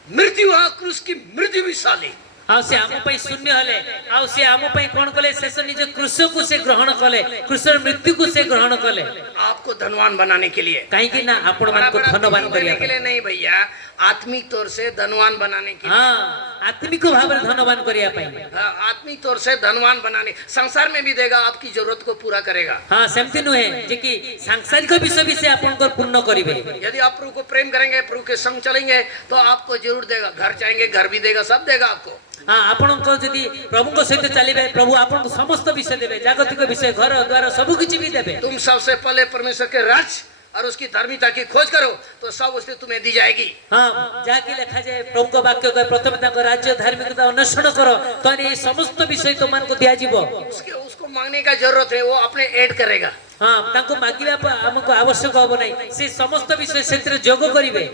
मृत्यु उसकी मृत्यु भी साली। आ से आम पई शून्य हले, आ से आम पई कोन कले, शेष निज क्रूस को से ग्रहण कले, क्रूसर मृत्यु को से ग्रहण कले, आपको धनवान बनाने के लिए। काहे कि ना आपण मान को धनवान करिया के लिए नहीं भैया, आत्मिक तौर से धनवान बनाने के लिए। हां, आत्मिक भाव में धनवान करिया पई। हां, आत्मिक तौर से धनवान बनाने, संसार में भी देगा, आपकी जरूरत को पूरा करेगा। हां, सेमति नुहे जे कि सांसारिक विषय भी से आपण को पूर्ण करिवे। यदि आप प्रभु को प्रेम करेंगे, प्रभु के संग चलेंगे, तो आपको जरूर देगा, घर चाहेंगे घर भी देगा, सब देगा आपको। हाँ, आपण को यदि प्रभु को सहित चलिबे, प्रभु आपण को समस्त विषय देबे, जागतिक विषय, घर द्वार सब किछि भी देबे। तुम सबसे पहले परमेश्वर के राज और उसकी धार्मिकता की खोज करो तो सब वस्तु तुम्हें दी जाएगी। हाँ जाके लिखा जाए प्रभु को वाक्य कहे प्रथम ताको राज्य धार्मिकता अन्वेषण करो तो ये समस्त विषय तुमको दिया जीवो। उसके उसको मांगने का जरूरत है, वो अपने ऐड करेगा। हाँ ताको मागिबा हमको आवश्यक होबो नहीं, से समस्त विषय सेंटर जोग करिवे।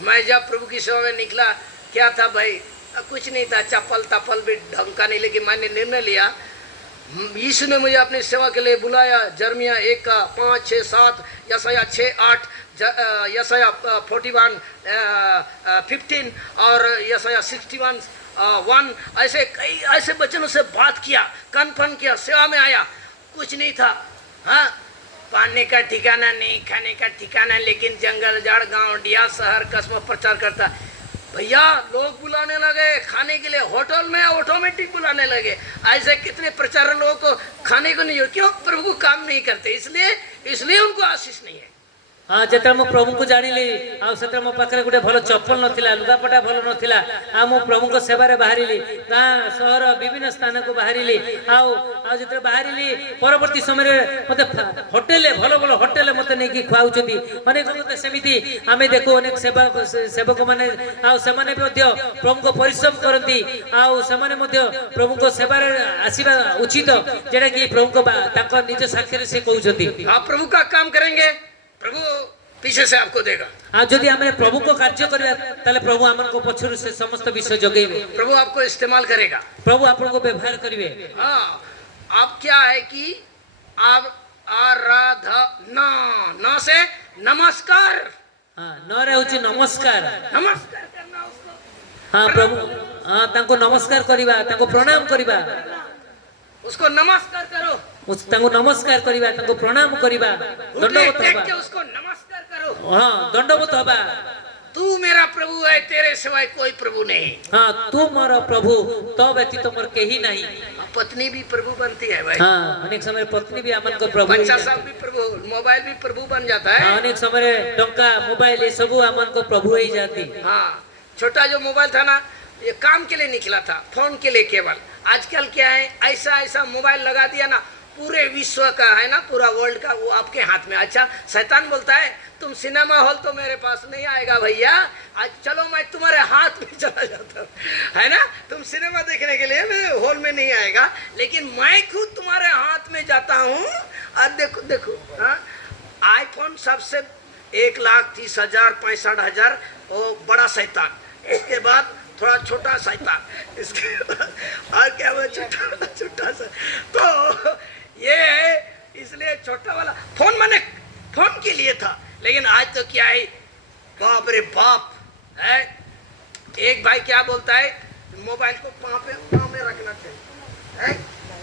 मैं जब प्रभु की सेवा में निकला, क्या था भाई, कुछ नहीं था, चप्पल तप्पल भी ढंग का नहीं, लेकिन मैंने निर्णय लिया, यीशु ने मुझे अपनी सेवा के लिए बुलाया। जर्मिया 1 का 5, 6, 7, यशाया 6, 8, यशाया 41, 15 और यशाया 61, 1, ऐसे कई ऐसे वचनों से बात किया, कन्फर्म किया, सेवा में आया। कुछ नहीं था, हाँ, पहनने का ठिकाना नहीं, खाने का ठिकाना, लेकिन जंगल झाड़ गांव डिया शहर कस्बा प्रचार करता। भैया लोग बुलाने लगे खाने के लिए, होटल में ऑटोमेटिक बुलाने लगे। ऐसे कितने प्रचार लोगों को खाने को नहीं हो, क्यों? प्रभु काम नहीं करते, इसलिए उनको आशीष नहीं है। हाँ जेतरा मो प्रभु को जानिली आ सेतरा मो पाखरे गुटे भलो चप्पल नथिला, लुगापटा भलो नथिला, आ मो प्रभु को सेवारे बाहरिली, गाँ सहर विभिन्न स्थान को बाहरिली, आ जेतरा बाहरिली परवर्ती समय मते होटेल भलो भलो होटेल मते नेकी खुआउचंती। अनेक मते सेमिति आमे देखो अनेक सेवक माने आ सेमाने मध्ये प्रभु को परिश्रम करंती, आ सेमाने मध्ये प्रभु को सेवारे आसीबा उचित, जेटा कि प्रभु को ताको निज साक्षी से कहउचंती। आप प्रभु का काम करेंगे, प्रभु पीछे से आपको देगा। हाँ जदि आमे प्रभु को कार्य करिया ताले प्रभु आमन को पछरु से समस्त विषय जगेबे। प्रभु आपको इस्तेमाल करेगा, प्रभु आपन को व्यवहार करिवे। हाँ, आप क्या है कि आप आराधना, न से नमस्कार, हाँ न रहउची नमस्कार, नमस्कार करना उसको। हाँ प्रभु, हाँ तांको नमस्कार करिबा, तांको प्रणाम करिबा, उसको नमस्कार करो, तांको नमस्कार करिबा, तांको प्रणाम करिबा, दंडवत देख के होबा। उसको नमस्कार करो। हाँ दंडवत होबा। तू मेरा प्रभु है, तेरे सिवाय कोई प्रभु नहीं। हाँ तू मोर प्रभु, तो व्यतीत मोर केही नहीं। पत्नी भी प्रभु बनती है भाई। हाँ अनेक समय पत्नी भी आमन को प्रभु, बच्चा सब भी प्रभु, मोबाइल भी प्रभु बन जाता है। हाँ अनेक समय टंका मोबाइल ये सब आमन को प्रभु ही जाती। हाँ, छोटा जो मोबाइल था ना, ये काम के लिए निकला था, फोन के लिए केवल। आजकल क्या है, ऐसा ऐसा मोबाइल लगा दिया ना, पूरे विश्व का है ना, पूरा वर्ल्ड का वो आपके हाथ में। अच्छा, शैतान बोलता है तुम सिनेमा हॉल तो मेरे पास नहीं आएगा भैया, आज चलो मैं तुम्हारे हाथ में चला जाता हूँ, है ना, तुम सिनेमा देखने के लिए मेरे हॉल में नहीं आएगा, लेकिन मैं खुद तुम्हारे हाथ में जाता हूँ। और देखो देखो, हाँ, आईफोन सबसे 1,30,000 65,000 वो बड़ा शैतान, इसके बाद थोड़ा छोटा शैतान, इसके बाद और क्या हुआ, छोटा सा। तो ये है, इसलिए छोटा वाला फोन मैंने फोन के लिए था, लेकिन आज तो क्या है, बाप रे बाप है। एक भाई क्या बोलता है, मोबाइल को पाँव में रखना चाहिए,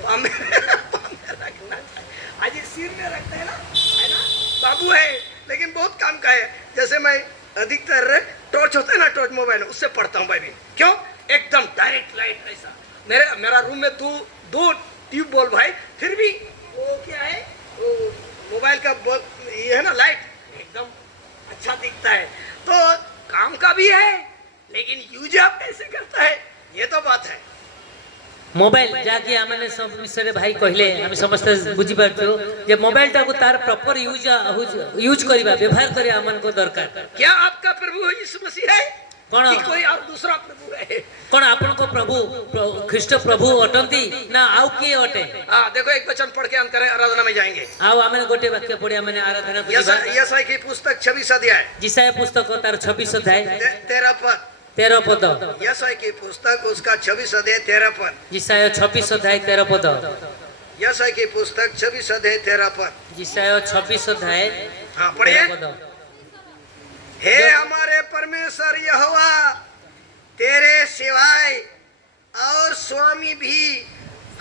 पाँव में रखना चाहिए। आज ये सिर में रखते हैं ना, है ना, बाबू है, लेकिन बहुत काम का है। जैसे मैं अधिकतर टॉर्च होता है ना, टॉर्च मोबाइल, उससे पढ़ता हूँ भाई भी। क्यों? एकदम डायरेक्ट लाइट ऐसा। मेरा रूम में दो ट्यूब बॉल भाई, फिर भी वो क्या है, वो मोबाइल का बॉल ये है ना, लाइट एकदम अच्छा दिखता है। तो काम का भी है, लेकिन यूज आप कैसे करता है, ये तो बात है। मोबाइल जाके आमने सब विषय भाई कहले हम समस्त बुझी पारछु जे मोबाइल टा को तार प्रॉपर यूज करबा, व्यवहार करे आमन को दरकार। क्या आपका प्रभु यीशु मसीह है कौन? कि कोई और दूसरा प्रभु है? कौन आपन को प्रभु ख्रीष्ट प्रभु अटंती ना आउ के अटे? हाँ देखो, एक वचन पढ़ के हम करें, आराधना में जाएंगे। आओ आमने गोटे वाक्य पढ़े आमने आराधना को जीवा। यशायाह की पुस्तक 26 अध्याय, जिसाया पुस्तक तार 26 अध्याय 13 पद, 13 पद। यशायाह की पुस्तक उसका 26 अध्याय 13 पद। जिसाया 26 अध्याय 13 पद। यशायाह की पुस्तक 26 अध्याय 13 पद। जिसाया 26 अध्याय हाँ पढ़िए। 13 पद। हे हमारे परमेश्वर यहोवा, तेरे सिवाय और स्वामी भी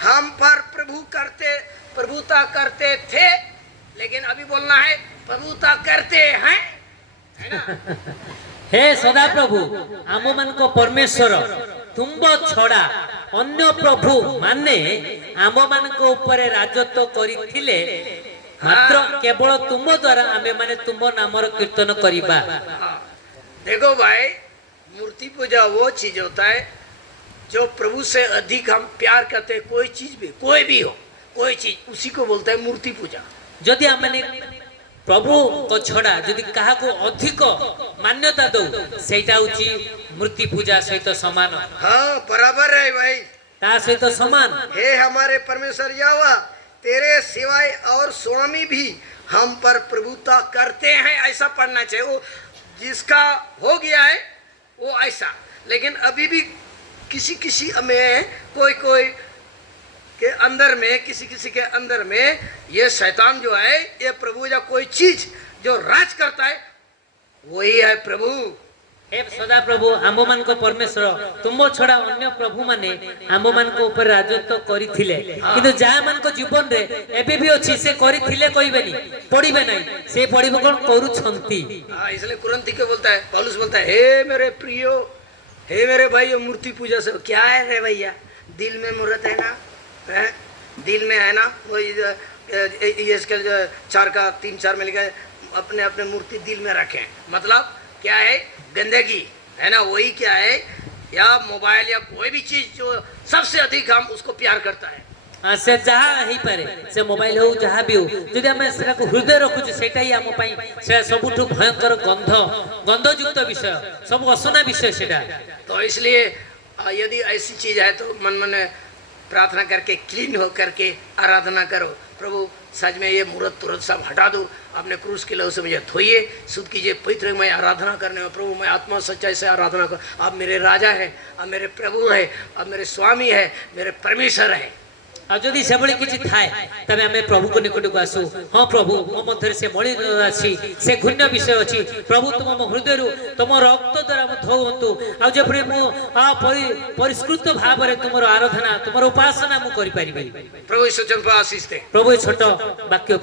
हम पर प्रभुता करते थे, लेकिन अभी बोलना है प्रभुता करते हैं, है ना। हे सदा प्रभु आम मान को परमेश्वर तुम छड़ा अन्य प्रभु माने आम मान को ऊपर राजत्व करिथिले, मात्र केवल तुम द्वारा आमे माने तुम नामर कीर्तन करिबा। देखो भाई, मूर्ति पूजा वो चीज होता है जो प्रभु से अधिक हम प्यार करते हैं। कोई चीज भी, कोई भी हो, कोई चीज, उसी को बोलता है मूर्ति पूजा। जदि आमने प्रभु को छड़ा यदि कहा को अधिक मान्यता दो सेटा होची मूर्ति पूजा सहित समान हाँ बराबर है भाई, ता सहित समान। हे हमारे परमेश्वर यहोवा, तेरे सिवाय और स्वामी भी हम पर प्रभुता करते हैं, ऐसा पढ़ना चाहिए। वो जिसका हो गया है वो ऐसा, लेकिन अभी भी किसी किसी में कोई के अंदर में, किसी किसी के अंदर में ये शैतान जो है, ये प्रभु या कोई चीज जो राज करता है वही है प्रभु। हे सदा प्रभु आम मान को परमेश्वर तुम छड़ा अन्य प्रभु माने आम मान को ऊपर राजत्व करिथिले, किंतु जा मान को जीवन रे एबे भी अछि से करिथिले कहबेनी पड़िबे नहीं, से पड़िबो कोन करूछंती। हाँ, इसलिए कुरंती के बोलता है, पौलुस बोलता है, हे मेरे प्रियो, हे मेरे भाई, मूर्ति पूजा से क्या है रे भैया, दिल में मूर्त है ना, है दिल में है ना, वो ये इसके 3:4 में लिखा है, अपने अपने मूर्ति दिल में रखें। मतलब क्या है, गंदगी है ना, वही क्या है, या मोबाइल या कोई भी चीज जो सबसे अधिक हम उसको प्यार करता है। से जहाँ ही पारे से मोबाइल हो जहाँ भी हो यदि आम से हृदय रखुचे सेटा ही आम से सबुठु भयंकर गंधयुक्त विषय, सब असना विषय सेटा। तो इसलिए यदि ऐसी चीज है तो मन मन प्रार्थना करके क्लीन हो करके आराधना करो। प्रभु सच में ये मूर्त तुरंत सब हटा दो, अपने क्रूस के लहू से मुझे धोइए, शुद्ध कीजिए, पवित्र मैं आराधना करने में। प्रभु मैं आत्मा सच्चाई से आराधना कर, आप मेरे राजा है, आप मेरे प्रभु है, आप मेरे स्वामी है, मेरे परमेश्वर है। आ जदि से भली किछि थाए तबे हमें प्रभु को निकट को आसु। हाँ प्रभु मो मध्य से मणि अछि, से घृण्य विषय अछि, प्रभु तुम मो हृदय तुम रक्त द्वारा मो धोवंतु, आ जेपरि मो परिष्कृत भाव रे तुमरो आराधना तुमरो उपासना मु करि परिबे। प्रभु ईश्वर जन पर आशीष दे। प्रभु छोट वाक्य